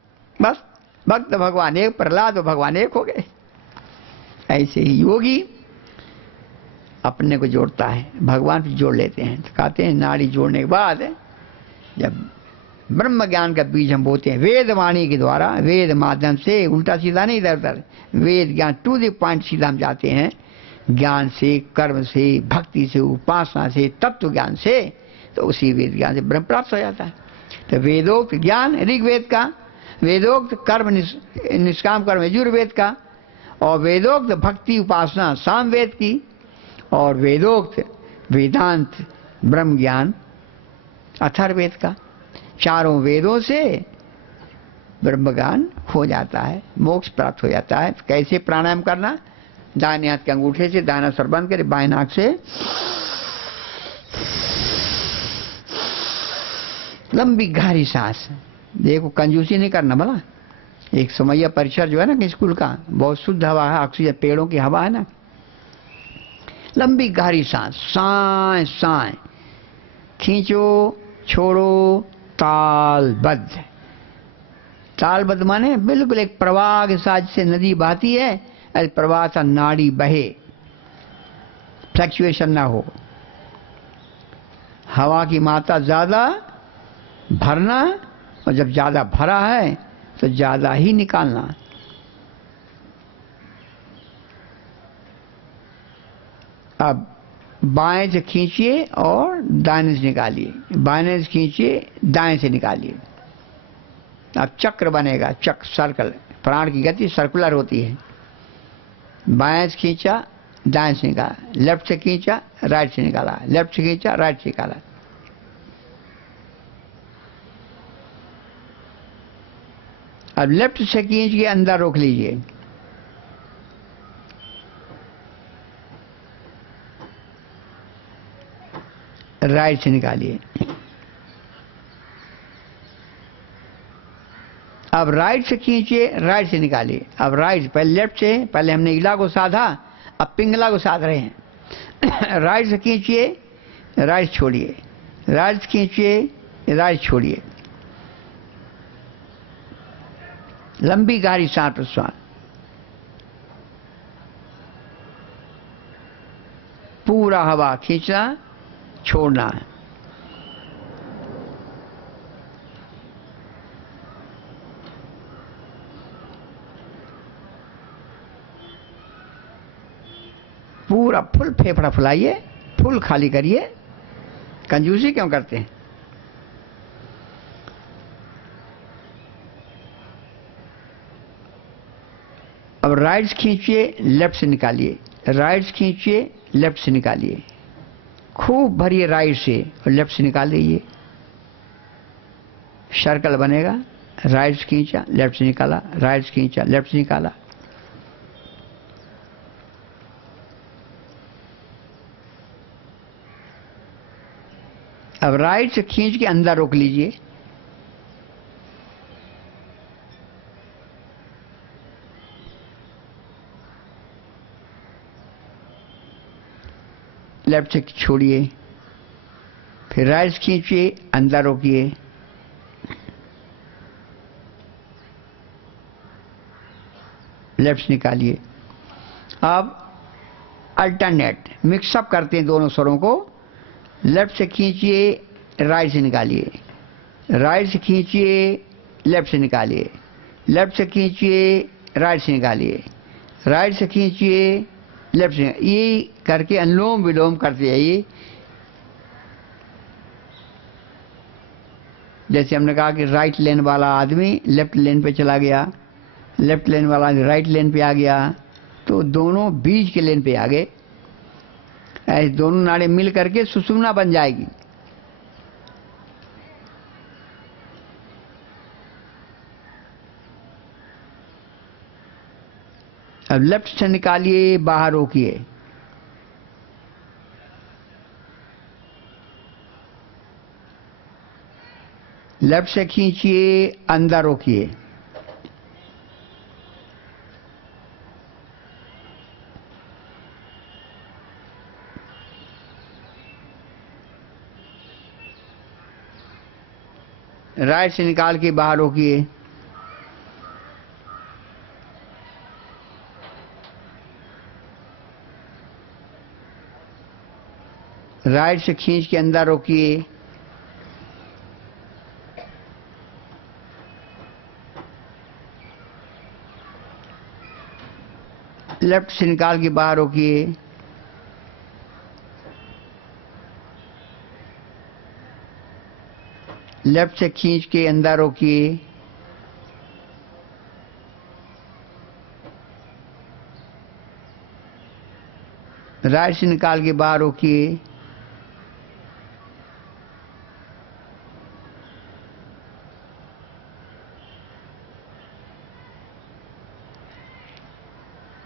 बस भक्त भगवान एक, प्रहलाद और भगवान एक हो गए। ऐसे ही योगी अपने को जोड़ता है, भगवान से जोड़ लेते हैं। तो कहते हैं नाड़ी जोड़ने के बाद जब ब्रह्म ज्ञान का बीज हम बोते हैं वेद वाणी के द्वारा, वेद माध्यम से, उल्टा सीधा नहीं इधर उधर, वेद ज्ञान टू द पॉइंट सीधा हम जाते हैं, ज्ञान से, कर्म से, भक्ति से, उपासना से, तत्व ज्ञान से, तो उसी वेद ज्ञान से ब्रह्म प्राप्त हो जाता है। तो वेदोक्त ज्ञान ऋग्वेद का, वेदोक्त कर्म निष्काम कर्म यजुर्वेद का, और वेदोक्त भक्ति उपासना सामवेद की, और वेदोक्त वेदांत ब्रह्म ज्ञान अथर्ववेद का। चारों वेदों से ब्रह्म ज्ञान हो जाता है, मोक्ष प्राप्त हो जाता है। कैसे प्राणायाम करना? दाहिने हाथ के अंगूठे से दाहिना स्वर बंद करे, बाएं नाक से लंबी गहरी सांस। देखो कंजूसी नहीं करना भला। एक समैया परिसर जो है ना स्कूल का, बहुत शुद्ध हवा है, ऑक्सीजन पेड़ों की हवा है ना। लंबी गहरी सांस, सांस सांस खींचो, छोड़ो, तालबद्ध। तालबद्ध माने बिल्कुल एक प्रवाह के साथ से नदी बहती है, ऐसे प्रवाह सा नाड़ी बहे, फ्लक्चुएशन ना हो। हवा की मात्रा ज्यादा भरना, और जब ज्यादा भरा है तो ज्यादा ही निकालना। अब बाएं से खींचिए और दाहिने से निकालिए, बाएं से खींचिए, दाएं से निकालिए। अब चक्र बनेगा, चक्र, सर्कल। प्राण की गति सर्कुलर होती है। बाएं से खींचा, दाएं से निकाला, लेफ्ट से खींचा, राइट से निकाला, लेफ्ट से खींचा, राइट से निकाला। अब लेफ्ट से खींच के अंदर रोक लीजिए, राइट से निकालिए। अब राइट से खींचिए, राइट से निकालिए। अब राइट, पहले लेफ्ट से, पहले हमने इला को साधा, अब पिंगला को साध रहे हैं। राइट से खींचिए, राइट छोड़िए, राइट से खींचिए, राइट छोड़िए। लंबी गहरी सांस प्रश्वास। पूरा हवा खींचना, छोड़ना है। पूरा फुल फेफड़ा फुलाइए, फुल खाली करिए। कंजूसी क्यों करते हैं? अब राइट से खींचिए, लेफ्ट से निकालिए, राइट से खींचिए, लेफ्ट से निकालिए। खूब भरिए राइट से और लेफ्ट से निकाल दीजिए। सर्कल बनेगा, राइट से खींचा, लेफ्ट से निकाला, राइट से खींचा, लेफ्ट से निकाला। अब राइट से खींच के अंदर रोक लीजिए, लेफ्ट से छोड़िए, फिर राइट से खींचिए, अंदर रोकिए, लेफ्ट से निकालिए। अब अल्टरनेट मिक्सअप करते हैं दोनों स्वरों को। लेफ्ट से खींचिए, राइट से निकालिए, राइट से खींचिए, लेफ्ट से निकालिए, लेफ्ट से खींचिए, राइट से निकालिए, राइट से खींचिए, लेफ्ट से। ये करके अनुलोम विलोम करते जाइए। जैसे हमने कहा कि राइट लेन वाला आदमी लेफ्ट लेन पे चला गया, लेफ्ट लेन वाला राइट लेन पे आ गया, तो दोनों बीच के लेन पे आ गए। ऐसे दोनों नाड़े मिल करके सुषुम्ना बन जाएगी। अब लेफ्ट से निकालिए, बाहर रोकिए, लेफ्ट से खींचिए, अंदर रोकिए, राइट से निकाल के बाहर रोकिए, राइट से खींच के अंदर रोकिए, लेफ्ट से निकाल के बाहर रोकिए, लेफ्ट से खींच के अंदर रोकिए, राइट से निकाल के बाहर रोकिए,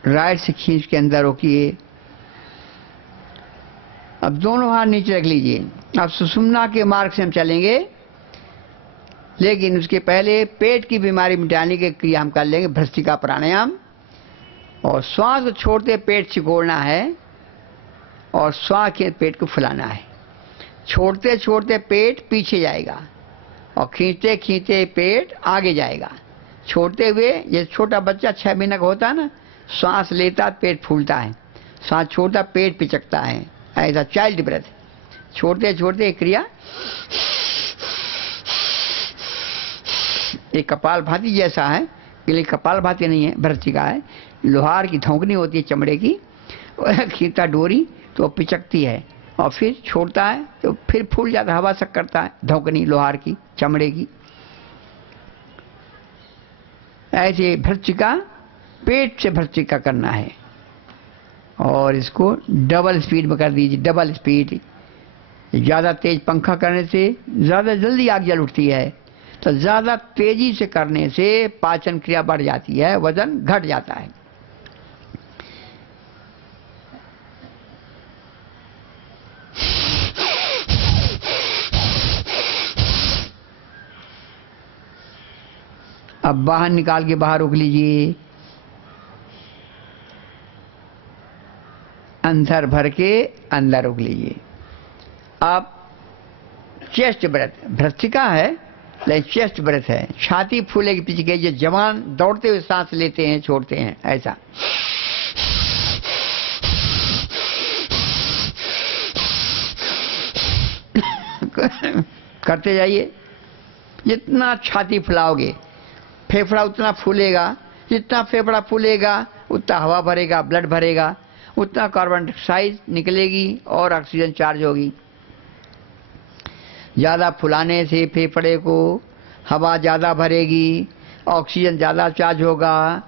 राइट से खींच के अंदर रोकिए। अब दोनों हाथ नीचे रख लीजिए। अब सुषुम्ना के मार्ग से हम चलेंगे, लेकिन उसके पहले पेट की बीमारी मिटाने की क्रिया हम कर लेंगे, भ्रष्टिका प्राणायाम। और श्वास को छोड़ते पेट सिकोड़ना है और श्वास के पेट को फुलाना है। छोड़ते छोड़ते पेट पीछे जाएगा और खींचते खींचते पेट आगे जाएगा। छोड़ते हुए, जैसे छोटा बच्चा 6 महीने का होता है ना, सांस लेता पेट फूलता है, सांस छोड़ता पेट पिचकता है, ऐसा चाइल्ड ब्रेथ। छोड़ते छोड़ते एक क्रिया, एक कपालभाति जैसा है, लेकिन कपालभाति नहीं है, भ्रष्टिका है। लोहार की धौंकनी होती है चमड़े की, खींचता डोरी तो पिचकती है और फिर छोड़ता है तो फिर फूल जाता, हवा सक करता है, धौंकनी लोहार की चमड़े की। ऐसे भ्रष्टिका, पेट से भ्रष्टिका करना है और इसको डबल स्पीड में कर दीजिए, डबल स्पीड। ज्यादा तेज पंखा करने से ज्यादा जल्दी आग जल उठती है, तो ज्यादा तेजी से करने से पाचन क्रिया बढ़ जाती है, वजन घट जाता है। अब बाहर निकाल के बाहर रोक लीजिए, अंदर भर के अंदर रोक लीजिए। अब चेस्ट ब्रेथ, भ्रष्टिका है लेकिन चेस्ट ब्रेथ है, छाती फूलेगी पीछे के, जो जवान दौड़ते हुए सांस लेते हैं छोड़ते हैं, ऐसा। करते जाइए। जितना छाती फुलाओगे फेफड़ा उतना फूलेगा, जितना फेफड़ा फूलेगा उतना हवा भरेगा, ब्लड भरेगा, उतना कार्बन डाइऑक्साइड निकलेगी और ऑक्सीजन चार्ज होगी। ज्यादा फुलाने से फेफड़े को हवा ज्यादा भरेगी, ऑक्सीजन ज्यादा चार्ज होगा,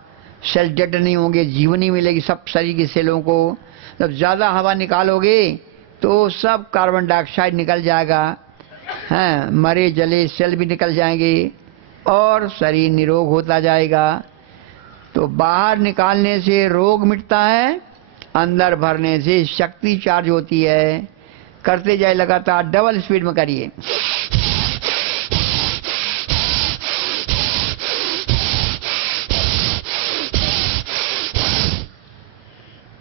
सेल डेड नहीं होंगे, जीवनी मिलेगी सब शरीर के सेलों को। जब ज्यादा हवा निकालोगे तो सब कार्बन डाइऑक्साइड निकल जाएगा, हैं, मरे जले सेल भी निकल जाएंगे और शरीर निरोग होता जाएगा। तो बाहर निकालने से रोग मिटता है, अंदर भरने से शक्ति चार्ज होती है। करते जाए लगातार, डबल स्पीड में करिए।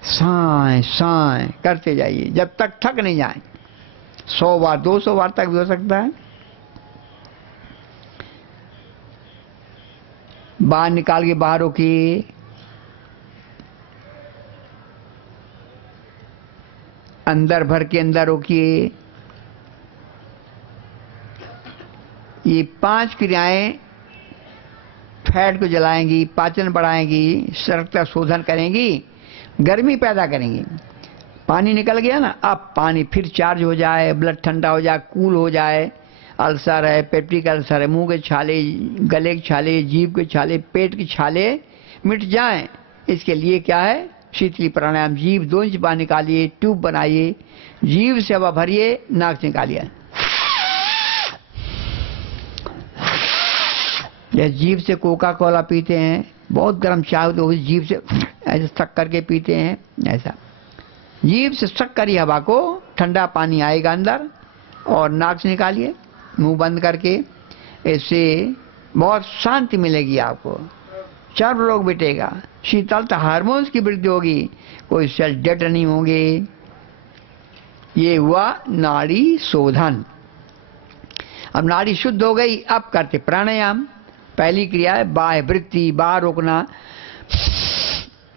साए साए करते जाइए जब तक थक नहीं जाए। 100 बार 200 बार तक भी हो सकता है। बाहर निकाल के बाहर रोकिए, अंदर भर के अंदर रोकिए। ये 5 क्रियाएं फैट को जलाएंगी, पाचन बढ़ाएंगी, रक्त शोधन करेंगी, गर्मी पैदा करेंगी। पानी निकल गया ना, अब पानी फिर चार्ज हो जाए, ब्लड ठंडा हो जाए, कूल हो जाए। अल्सर है, पेप्टिक अल्सर है, मुंह के छाले, गले के छाले, जीभ के छाले, पेट के छाले मिट जाएं, इसके लिए क्या है? शीतली प्राणायाम। जीभ 2 इंच बाहर निकालिए, ट्यूब बनाइए, जीभ से हवा भरिए, नाक से निकालिए। जैसे जीभ से कोका कोला पीते हैं, बहुत गर्म चाय हो तो जीभ से ऐसे सक करके पीते हैं, ऐसा जीभ से सक करिए हवा को, ठंडा पानी आएगा अंदर और नाक से निकालिए मुंह बंद करके। इससे बहुत शांति मिलेगी आपको, चर्म रोग मिटेगा, शीतलता, हार्मोन्स की वृद्धि होगी, कोई सेल डेड नहीं होंगे। ये हुआ नाड़ी शोधन। अब नाड़ी शुद्ध हो गई, अब करते प्राणायाम। पहली क्रिया है बाह्य वृत्ति, बाहर रोकना।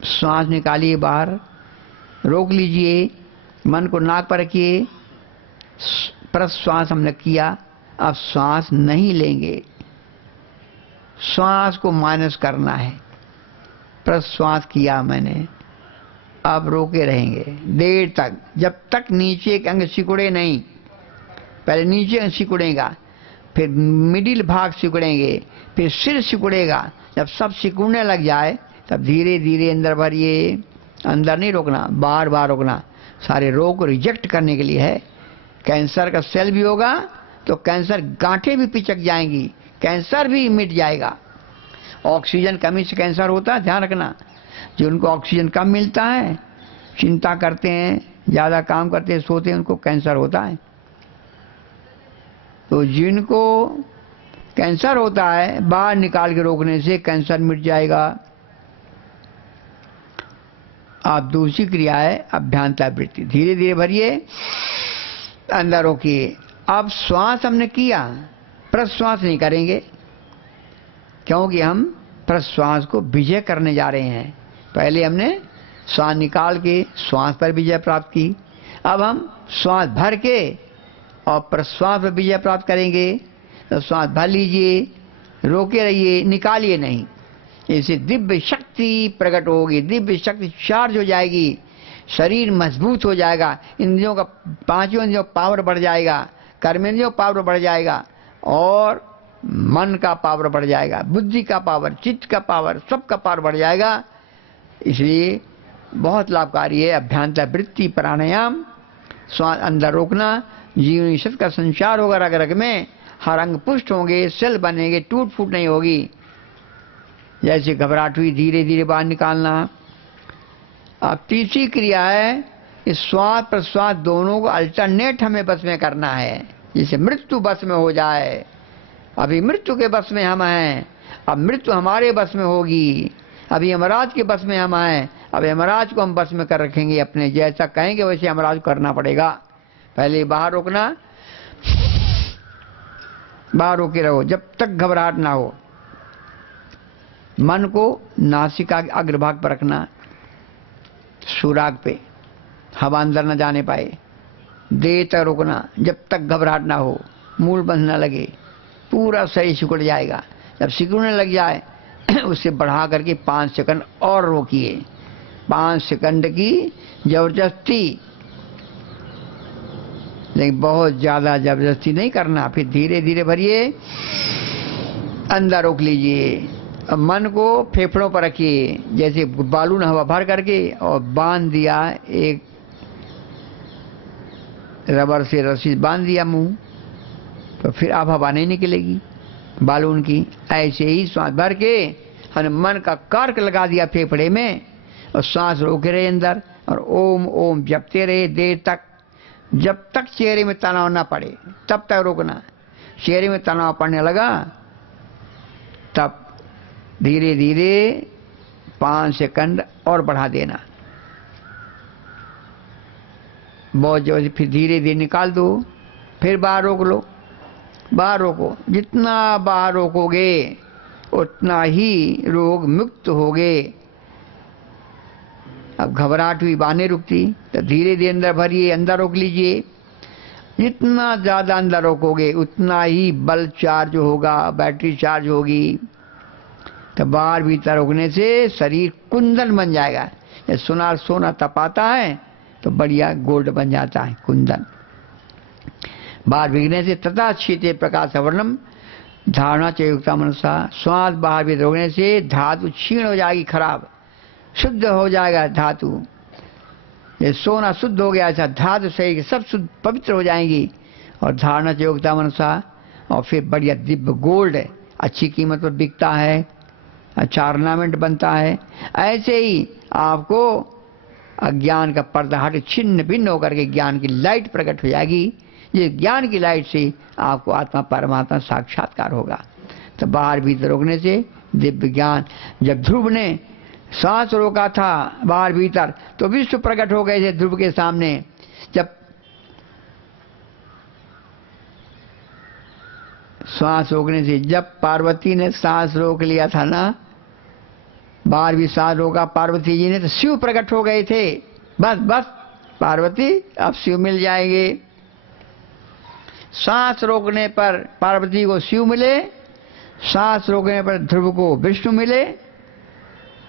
सांस निकालिए बाहर, रोक लीजिए, मन को नाक पर रखिए, प्रश्वास हमने किया, अब श्वास नहीं लेंगे, श्वास को माइनस करना है। प्रश्वास किया मैंने, अब रोके रहेंगे देर तक, जब तक नीचे के अंग सिकुड़े नहीं। पहले नीचे अंग सिकुड़ेगा, फिर मिडिल भाग सिकुड़ेंगे, फिर सिर सिकुड़ेगा। जब सब सिकुड़ने लग जाए तब धीरे धीरे अंदर भरिए। अंदर नहीं रोकना, बार बार रोकना। सारे रोग को रिजेक्ट करने के लिए है। कैंसर का सेल भी होगा तो कैंसर गांठें भी पिचक जाएंगी, कैंसर भी मिट जाएगा। ऑक्सीजन कमी से कैंसर होता है, ध्यान रखना। जिनको ऑक्सीजन कम मिलता है, चिंता करते हैं, ज्यादा काम करते हैं, सोते हैं, उनको कैंसर होता है। तो जिनको कैंसर होता है, बाहर निकाल के रोकने से कैंसर मिट जाएगा। आप दूसरी क्रिया है अभ्यांतर वृत्ति। धीरे धीरे भरिए, अंदर रोकिए। अब श्वास हमने किया, प्रश्वास नहीं करेंगे, क्योंकि हम प्रश्वास को विजय करने जा रहे हैं। पहले हमने श्वास निकाल के श्वास पर विजय प्राप्त की, अब हम श्वास भर के और प्रश्वास पर विजय प्राप्त करेंगे। तो श्वास भर लीजिए, रोके रहिए, निकालिए नहीं। इससे दिव्य शक्ति प्रकट होगी, दिव्य शक्ति चार्ज हो जाएगी, शरीर मजबूत हो जाएगा, इंद्रियों का, पांचों इंद्रियों पावर बढ़ जाएगा, कर्मेंद्रियों पावर बढ़ जाएगा, और मन का पावर बढ़ जाएगा, बुद्धि का पावर, चित्त का पावर, सबका पावर बढ़ जाएगा। इसलिए बहुत लाभकारी है अभ्यांतर वृत्ति प्राणायाम। श्वास अंदर रोकना, जीवनी शक्ति का संचार होगा रग रग में, हर अंग पुष्ट होंगे, सेल बनेंगे, टूट फूट नहीं होगी। जैसे घबराहट हुई, धीरे धीरे बाहर निकालना। अब तीसरी क्रिया है, इस श्वास प्रश्वास दोनों को अल्टरनेट हमें बस में करना है, जिससे मृत्यु बस में हो जाए। अभी मृत्यु के बस में हम हैं, अब मृत्यु हमारे बस में होगी। अभी यमराज के बस में हम हैं, अब यमराज को हम बस में कर रखेंगे अपने। जैसा कहेंगे वैसे यमराज को करना पड़ेगा। पहले बाहर रोकना, बाहर रोके रहो जब तक घबराहट ना हो। मन को नासिका के अग्रभाग पर रखना, सुराग पे, हवा अंदर न जाने पाए। देर तक रोकना जब तक घबराहट ना हो, मूल बंध न लगे, पूरा शरीर सिकुड़ जाएगा। जब सिकुड़ने लग जाए उससे बढ़ा करके 5 सेकंड और रोकिए। 5 सेकंड की जबरदस्ती, लेकिन बहुत ज्यादा जबरदस्ती नहीं करना। फिर धीरे धीरे भरिए, अंदर रोक लीजिए। अब मन को फेफड़ों पर रखिए, जैसे बालून हवा भर करके और बांध दिया, एक रबर से रस्सी बांध दिया मुंह, तो फिर अब हवा नहीं निकलेगी बालून की। ऐसे ही श्वास भर के हमने मन का कार्क लगा दिया फेफड़े में, और श्वास रोके रहे अंदर, और ओम ओम जपते रहे देर तक, जब तक चेहरे में तनाव ना पड़े तब तक रोकना। चेहरे में तनाव पड़ने लगा तब धीरे धीरे 5 सेकंड और बढ़ा देना। बहुत जल्दी फिर धीरे धीरे निकाल दो, फिर बाहर रोक लो। बाहर रोको, जितना बाहर रोकोगे उतना ही रोग मुक्त होगे। अब घबराहट हुई, बाहर नहीं रुकती, तो धीरे धीरे अंदर भरिए, अंदर रोक लीजिए। जितना ज्यादा अंदर रोकोगे उतना ही बल चार्ज होगा, बैटरी चार्ज होगी। तो बाहर भीतर रोकने से शरीर कुंदन बन जाएगा। जैसे सोनार सोना तपाता है तो बढ़िया गोल्ड बन जाता है कुंदन। बाहर भीगने से तथा शीते प्रकाश वर्णम धारणा चयुक्ता मनसा। श्वास बाहर भी रोकने से धातु क्षीण हो जाएगी, खराब, शुद्ध हो जाएगा धातु। ये सोना शुद्ध हो गया, ऐसा धातु शरीर के सब शुद्ध पवित्र हो जाएंगी। और धारणा चयुक्ता मनसा, और फिर बढ़िया दिव्य गोल्ड है, अच्छी कीमत पर बिकता है, अच्छा ऑर्नामेंट बनता है। ऐसे ही आपको अज्ञान का पर्दा हट छिन्न भिन्न होकर के ज्ञान की लाइट प्रकट हो जाएगी। ये ज्ञान की लाइट से आपको आत्मा परमात्मा साक्षात्कार होगा। तो बाहर भीतर रोकने से दिव्य ज्ञान। जब ध्रुव ने सांस रोका था बाहर भीतर तो विश्व प्रकट हो गए थे ध्रुव के सामने। जब सांस रोकने से, जब पार्वती ने सांस रोक लिया था ना, बाहर भी सांस रोका पार्वती जी ने, तो शिव प्रकट हो गए थे। बस बस पार्वती अब शिव मिल जाएंगे। सांस रोकने पर पार्वती को शिव मिले, सांस रोकने पर ध्रुव को विष्णु मिले,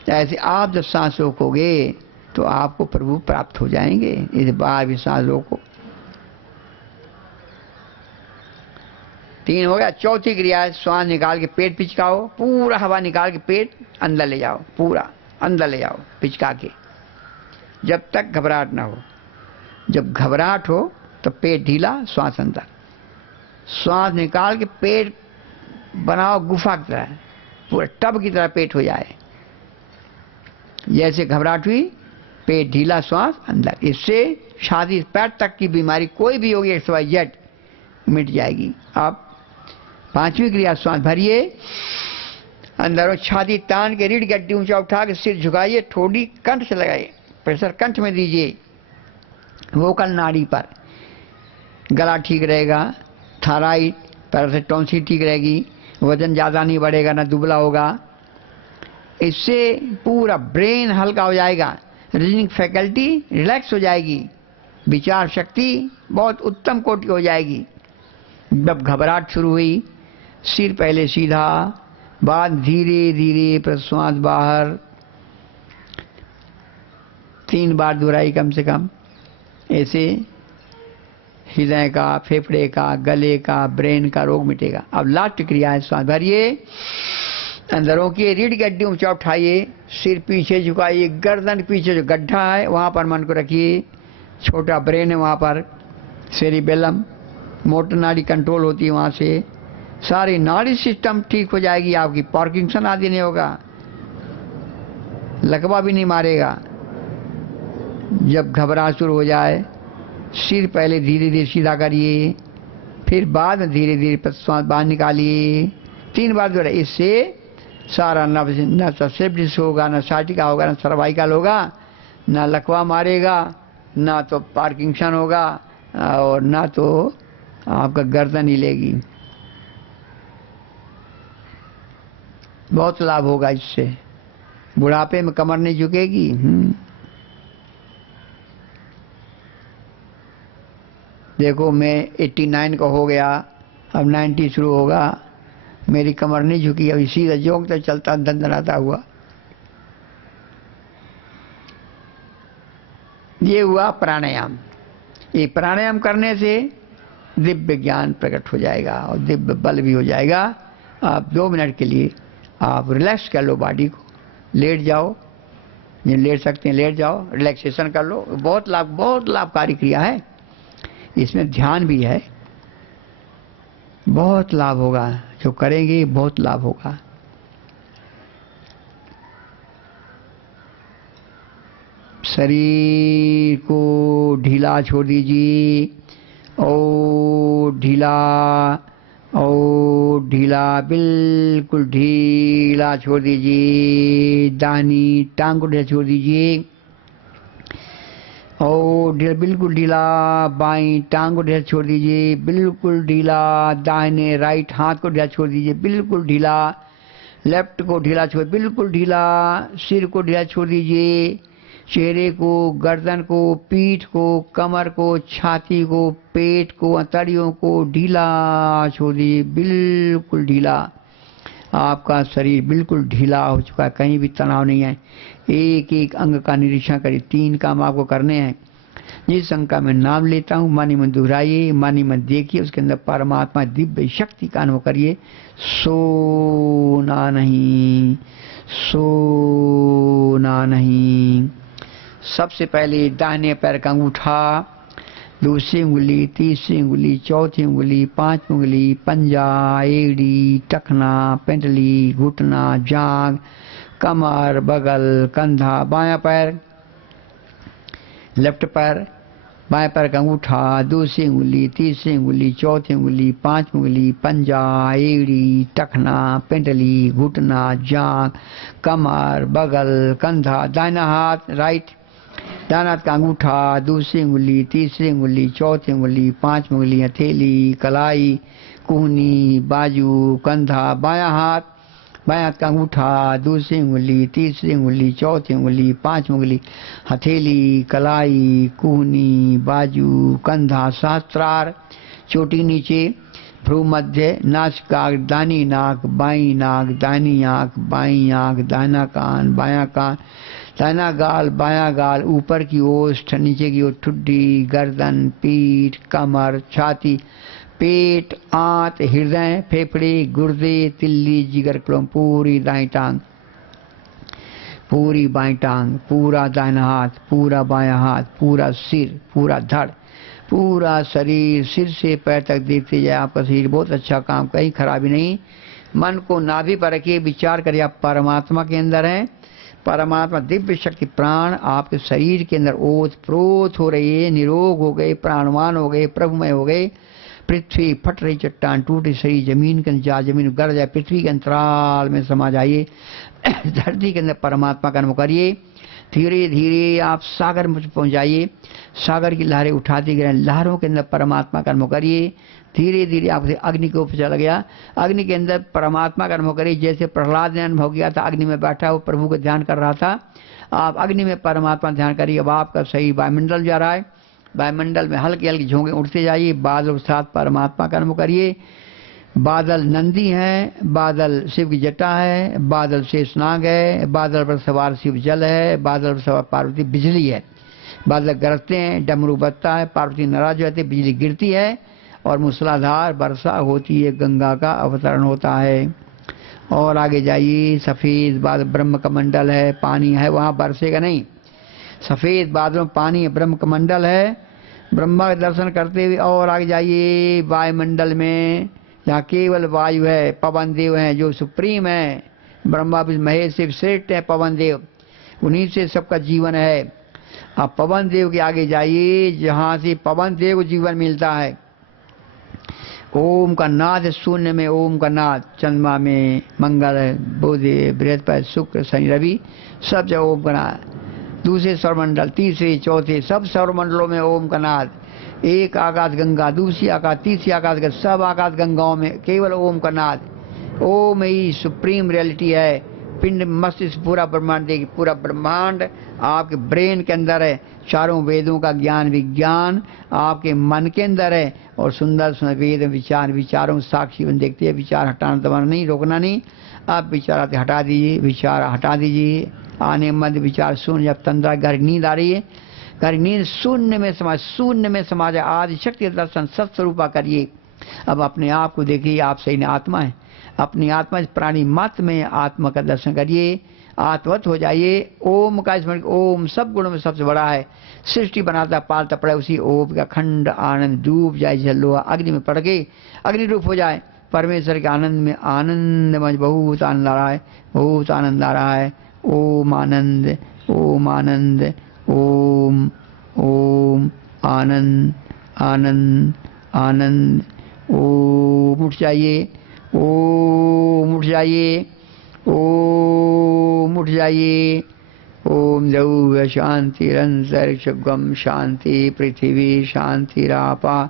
ऐसे आप जब सांस रोकोगे तो आपको प्रभु प्राप्त हो जाएंगे। इस बार भी सांस रोको। 3 हो गया। चौथी क्रिया है श्वास निकाल के पेट पिचकाओ, पूरा हवा निकाल के पेट अंदर ले जाओ, पूरा अंदर ले जाओ पिचका के, जब तक घबराहट ना हो। जब घबराहट हो तो पेट ढीला, श्वास अंदर। श्वास निकाल के पेट बनाओ गुफा की तरह, पूरा टब की तरह पेट हो जाए। जैसे घबराहट हुई, पेट ढीला, श्वास अंदर। इससे छाती पैर तक की बीमारी कोई भी होगी XYZ मिट जाएगी। अब 5वीं क्रिया, श्वास भरिए, अंदर छाती तान के रीढ़ की हड्डी ऊंचा उठा के सिर झुकाइए, ठोड़ी कंठ से लगाइए, प्रेशर कंठ में दीजिए, वोकल नाड़ी पर। गला ठीक रहेगा, थायराइड पैरासिटोन्सिल ठीक रहेगी, वजन ज्यादा नहीं बढ़ेगा, ना दुबला होगा। इससे पूरा ब्रेन हल्का हो जाएगा, रीजनिंग फैकल्टी रिलैक्स हो जाएगी, विचार शक्ति बहुत उत्तम कोटि हो जाएगी। जब घबराहट शुरू हुई, सिर पहले सीधा, बाद धीरे धीरे प्रश्वास बाहर, 3 बार दोहराई कम से कम। ऐसे हृदय का, फेफड़े का, गले का, ब्रेन का रोग मिटेगा। अब लास्ट क्रिया है श्वास भरिए, अंदरों की रीढ़ की हड्डी ऊंचा उठाइए, सिर पीछे झुकाइए, गर्दन पीछे जो गड्ढा है वहां पर मन को रखिए, छोटा ब्रेन है वहां पर, सेरिबेलम, मोटर नाड़ी कंट्रोल होती है वहां से, सारी नाड़ी सिस्टम ठीक हो जाएगी आपकी, पार्किंसन आदि नहीं होगा, लकवा भी नहीं मारेगा। जब घबराहट शुरू हो जाए, सिर पहले धीरे धीरे सीधा करिए, फिर बाद में धीरे धीरे प्रश्वास बाहर निकालिए, 3 बार दोहराइए। इससे सारा न ससेप्टिस होगा, न साटिका होगा, न सर्वाइकल होगा, न लकवा मारेगा, ना तो पार्किंसन होगा, और ना तो आपका गर्दन हिलेगी। बहुत लाभ होगा इससे, बुढ़ापे में कमर नहीं झुकेगी। देखो मैं 89 का हो गया, अब 90 शुरू होगा, मेरी कमर नहीं झुकी, अभी सीधा जोंक तो चलता दंदनाता हुआ। ये हुआ प्राणायाम। ये प्राणायाम करने से दिव्य ज्ञान प्रकट हो जाएगा और दिव्य बल भी हो जाएगा। आप 2 मिनट के लिए आप रिलैक्स कर लो बॉडी को, लेट जाओ, ये लेट सकते हैं लेट जाओ, रिलैक्सेशन कर लो। बहुत लाभकारी क्रिया है, इसमें ध्यान भी है, बहुत लाभ होगा। जो करेंगे बहुत लाभ होगा। शरीर को ढीला छोड़ दीजिए, और ढीला, और ढीला, बिल्कुल ढीला छोड़ दीजिए। दाहिनी टांग को ढीला छोड़ दीजिए, और ढीला, बिल्कुल ढीला। बाईं टांग को ढीला छोड़ दीजिए, बिल्कुल ढीला। दाहिने राइट हाथ को ढीला छोड़ दीजिए, बिल्कुल ढीला। लेफ्ट को ढीला छोड़, बिल्कुल ढीला। सिर को ढीला छोड़ दीजिए, चेहरे को, गर्दन को, पीठ को, कमर को, छाती को, पेट को, अंतड़ियों को ढीला छोड़ दीजिए, बिल्कुल ढीला। आपका शरीर बिल्कुल ढीला हो चुका है, कहीं भी तनाव नहीं है। एक एक अंग का निरीक्षण करिए। 3 काम आपको करने हैं। जिस अंग का मैं नाम लेता हूँ मन ही मन दोहराइए, मन ही मन देखिए, उसके अंदर परमात्मा दिव्य शक्ति का अनुभव करिए। सोना नहीं, सोना नहीं। सबसे पहले दाहिने पैर का अंगूठा, दूसरी उंगली, तीसरी उंगली, चौथी उंगली, 5वीं उंगली, पंजा, एड़ी, टखना, पेंडली, घुटना, जांघ, कमर, बगल, कंधा। बायां पैर, लेफ्ट पैर, बाएं पैर का अंगूठा, दूसरी उंगली, तीसरी उंगली, चौथी उंगली, 5वीं उंगली, पंजा, एड़ी, टखना, पेंडली, घुटना, जांघ, कमर, बगल, कंधा। दाहिना हाथ, राइट, दाहिना हाथ का अंगूठा, दूसरी उंगली, तीसरी उंगली, चौथी उंगली, 5वीं उंगली, हथेली, कलाई, कूहनी, बाजू, कंधा। बायां हाथ का अंगूठा, दूसरी उंगली, तीसरी उंगली, चौथी उंगली, 5वीं उंगली, हथेली, कलाई, कूहनी, बाजू, कंधा। सहस्त्रार, चोटी नीचे, भ्रू मध्य, नासिकाग्र, दानी नाक, बाई नाक, दानी आंख, बाई आंख, दाहिना कान, बायां कान, दाहिना गाल, बायां गाल, ऊपर की ओष्ठ, नीचे की ओर ठुड्डी, गर्दन, पीठ, कमर, छाती, पेट, आंत, हृदय, फेफड़े, गुर्दे, तिल्ली, जिगर, क्लोम, पूरी दाईं टांग, पूरी बाईं टांग, पूरा दाहिना हाथ, पूरा बायां हाथ, पूरा सिर, पूरा धड़, पूरा शरीर, सिर से पैर तक देखते जाए। आपका शरीर बहुत अच्छा काम, कहीं खराबी नहीं। मन को नाभि पर रखिए, विचार करिए आप परमात्मा के अंदर हैं। परमात्मा दिव्य शक्ति प्राण आपके शरीर के अंदर ओत प्रोत हो रही है, निरोग हो गए, प्राणवान हो गए, प्रभुमय हो गए। पृथ्वी फट रही, चट्टान टूट रही, शरीर जमीन के अंदर जा, जमीन गड़ जाए, पृथ्वी के अंतराल में समा जाइए। धरती के अंदर परमात्मा का अनुभव करिए। धीरे धीरे आप सागर में पहुंच जाइए, सागर की लहरें उठाती गए, लहरों के अंदर परमात्मा का अनुभव करिए। धीरे धीरे आप अग्नि के ऊपर चला गया, अग्नि के अंदर परमात्मा का अनुभव करिए। जैसे प्रहलाद ने अनुभव किया था, अग्नि में बैठा वो प्रभु का ध्यान कर रहा था, आप अग्नि में परमात्मा ध्यान करिए। अब आपका सही वायुमंडल जा रहा है, वायुमंडल में हल्के हल्के झोंके उठते जाइए। बादल के साथ परमात्मा का अनुभव करिए। बादल नंदी है, बादल शिव की जटा है, बादल शेषनाग है, बादल पर सवार शिव जल है, बादल पर सवार पार्वती बिजली है। बादल गरजते हैं, डमरू बजता है, पार्वती नाराज हो जाती है, बिजली गिरती है और मूसलाधार वर्षा होती है, गंगा का अवतरण होता है। और आगे जाइए, सफेद बादल, ब्रह्म का मंडल है, पानी है, वहां बरसेगा नहीं। सफेद बादलों पानी है, ब्रह्म का मंडल है। ब्रह्मा के दर्शन करते हुए और आगे जाइए, वायुमंडल में जहाँ केवल वायु है, पवन देव है जो सुप्रीम है, ब्रह्मा महेश शिव श्रेष्ठ है पवन देव, उन्हीं से सबका जीवन है। अब पवन देव के आगे जाइए, जहाँ से पवन देव को जीवन मिलता है। ओम का नाद, शून्य में ओम का नाद, चंद्रमा में मंगल, बुध, बृहस्पति, शुक्र, शनि, रवि, सब जगह ओम का नाद। दूसरे सौरमंडल, तीसरे, चौथे, सब सौरमंडलों में ओम का नाद। एक आकाश गंगा, दूसरी आकाश, तीसरी आकाश गंगा, सब आकाश गंगाओं में केवल ओम का नाद। ओम ही सुप्रीम रियलिटी है। पिंड मस्तिष्क पूरा ब्रह्मांड देखिए, पूरा ब्रह्मांड आपके ब्रेन के अंदर है। चारों वेदों का ज्ञान विज्ञान आपके मन के अंदर है। और सुंदर सुंदर वेद विचार, विचारों साक्षी बन देखते हैं। विचार हटाना दबाना नहीं, रोकना नहीं। आप विचार हटा दीजिए, विचार हटा दीजिए, आने मध्य विचार शून्य। जब तंद्रा घर नींद आ रही है, घर नींद शून्य में समाज, शून्य में समाज आदि शक्ति दर्शन सत्स्वरूपा करिए। अब अपने आप को देखिए, आप सही ने आत्मा है, अपनी आत्मा प्राणी मत में आत्मा का दर्शन करिए, आत्मवत हो जाइए। ओम का स्मरण, ओम सब गुणों में सबसे बड़ा है। सृष्टि बनाता पालता पड़ा उसी ओम का खंड आनंद डूब जाए, जलोआ अग्नि में पड़ के अग्नि रूप हो जाए। परमेश्वर के आनंद में आनंद में बहुत आनंद आ रहा है, बहुत आनंद आ रहा है। ओम आनंद, ओम आनंद, ओम ओम आनंद आनंद आनंद। ओम उठ जाइए, ओम उठ जाइए, ओम उठ जाइए। ओम द्रव्य शांतिरंतरिक्षगम शांति, पृथ्वी शांतिरापा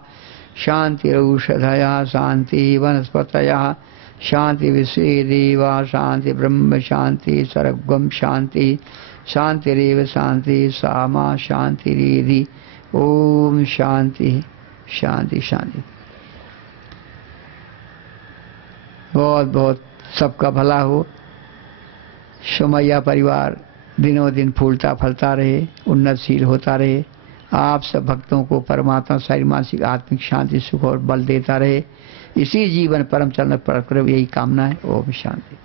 शांतिरौषधया, शांति वनस्पतयः शांति, विश्वे देवा शांति, ब्रह्म शांति, सर्वगम शांति, शांतिरेव शांति, सामा शांतिरेधि। ओम शांति शांति शांति। बहुत बहुत सबका भला हो। सोमैया परिवार दिनों दिन फूलता फलता रहे, उन्नतशील होता रहे। आप सब भक्तों को परमात्मा शारीरिक मानसिक आत्मिक शांति सुख और बल देता रहे। इसी जीवन परम चरण पर यही कामना है। ओम शांति।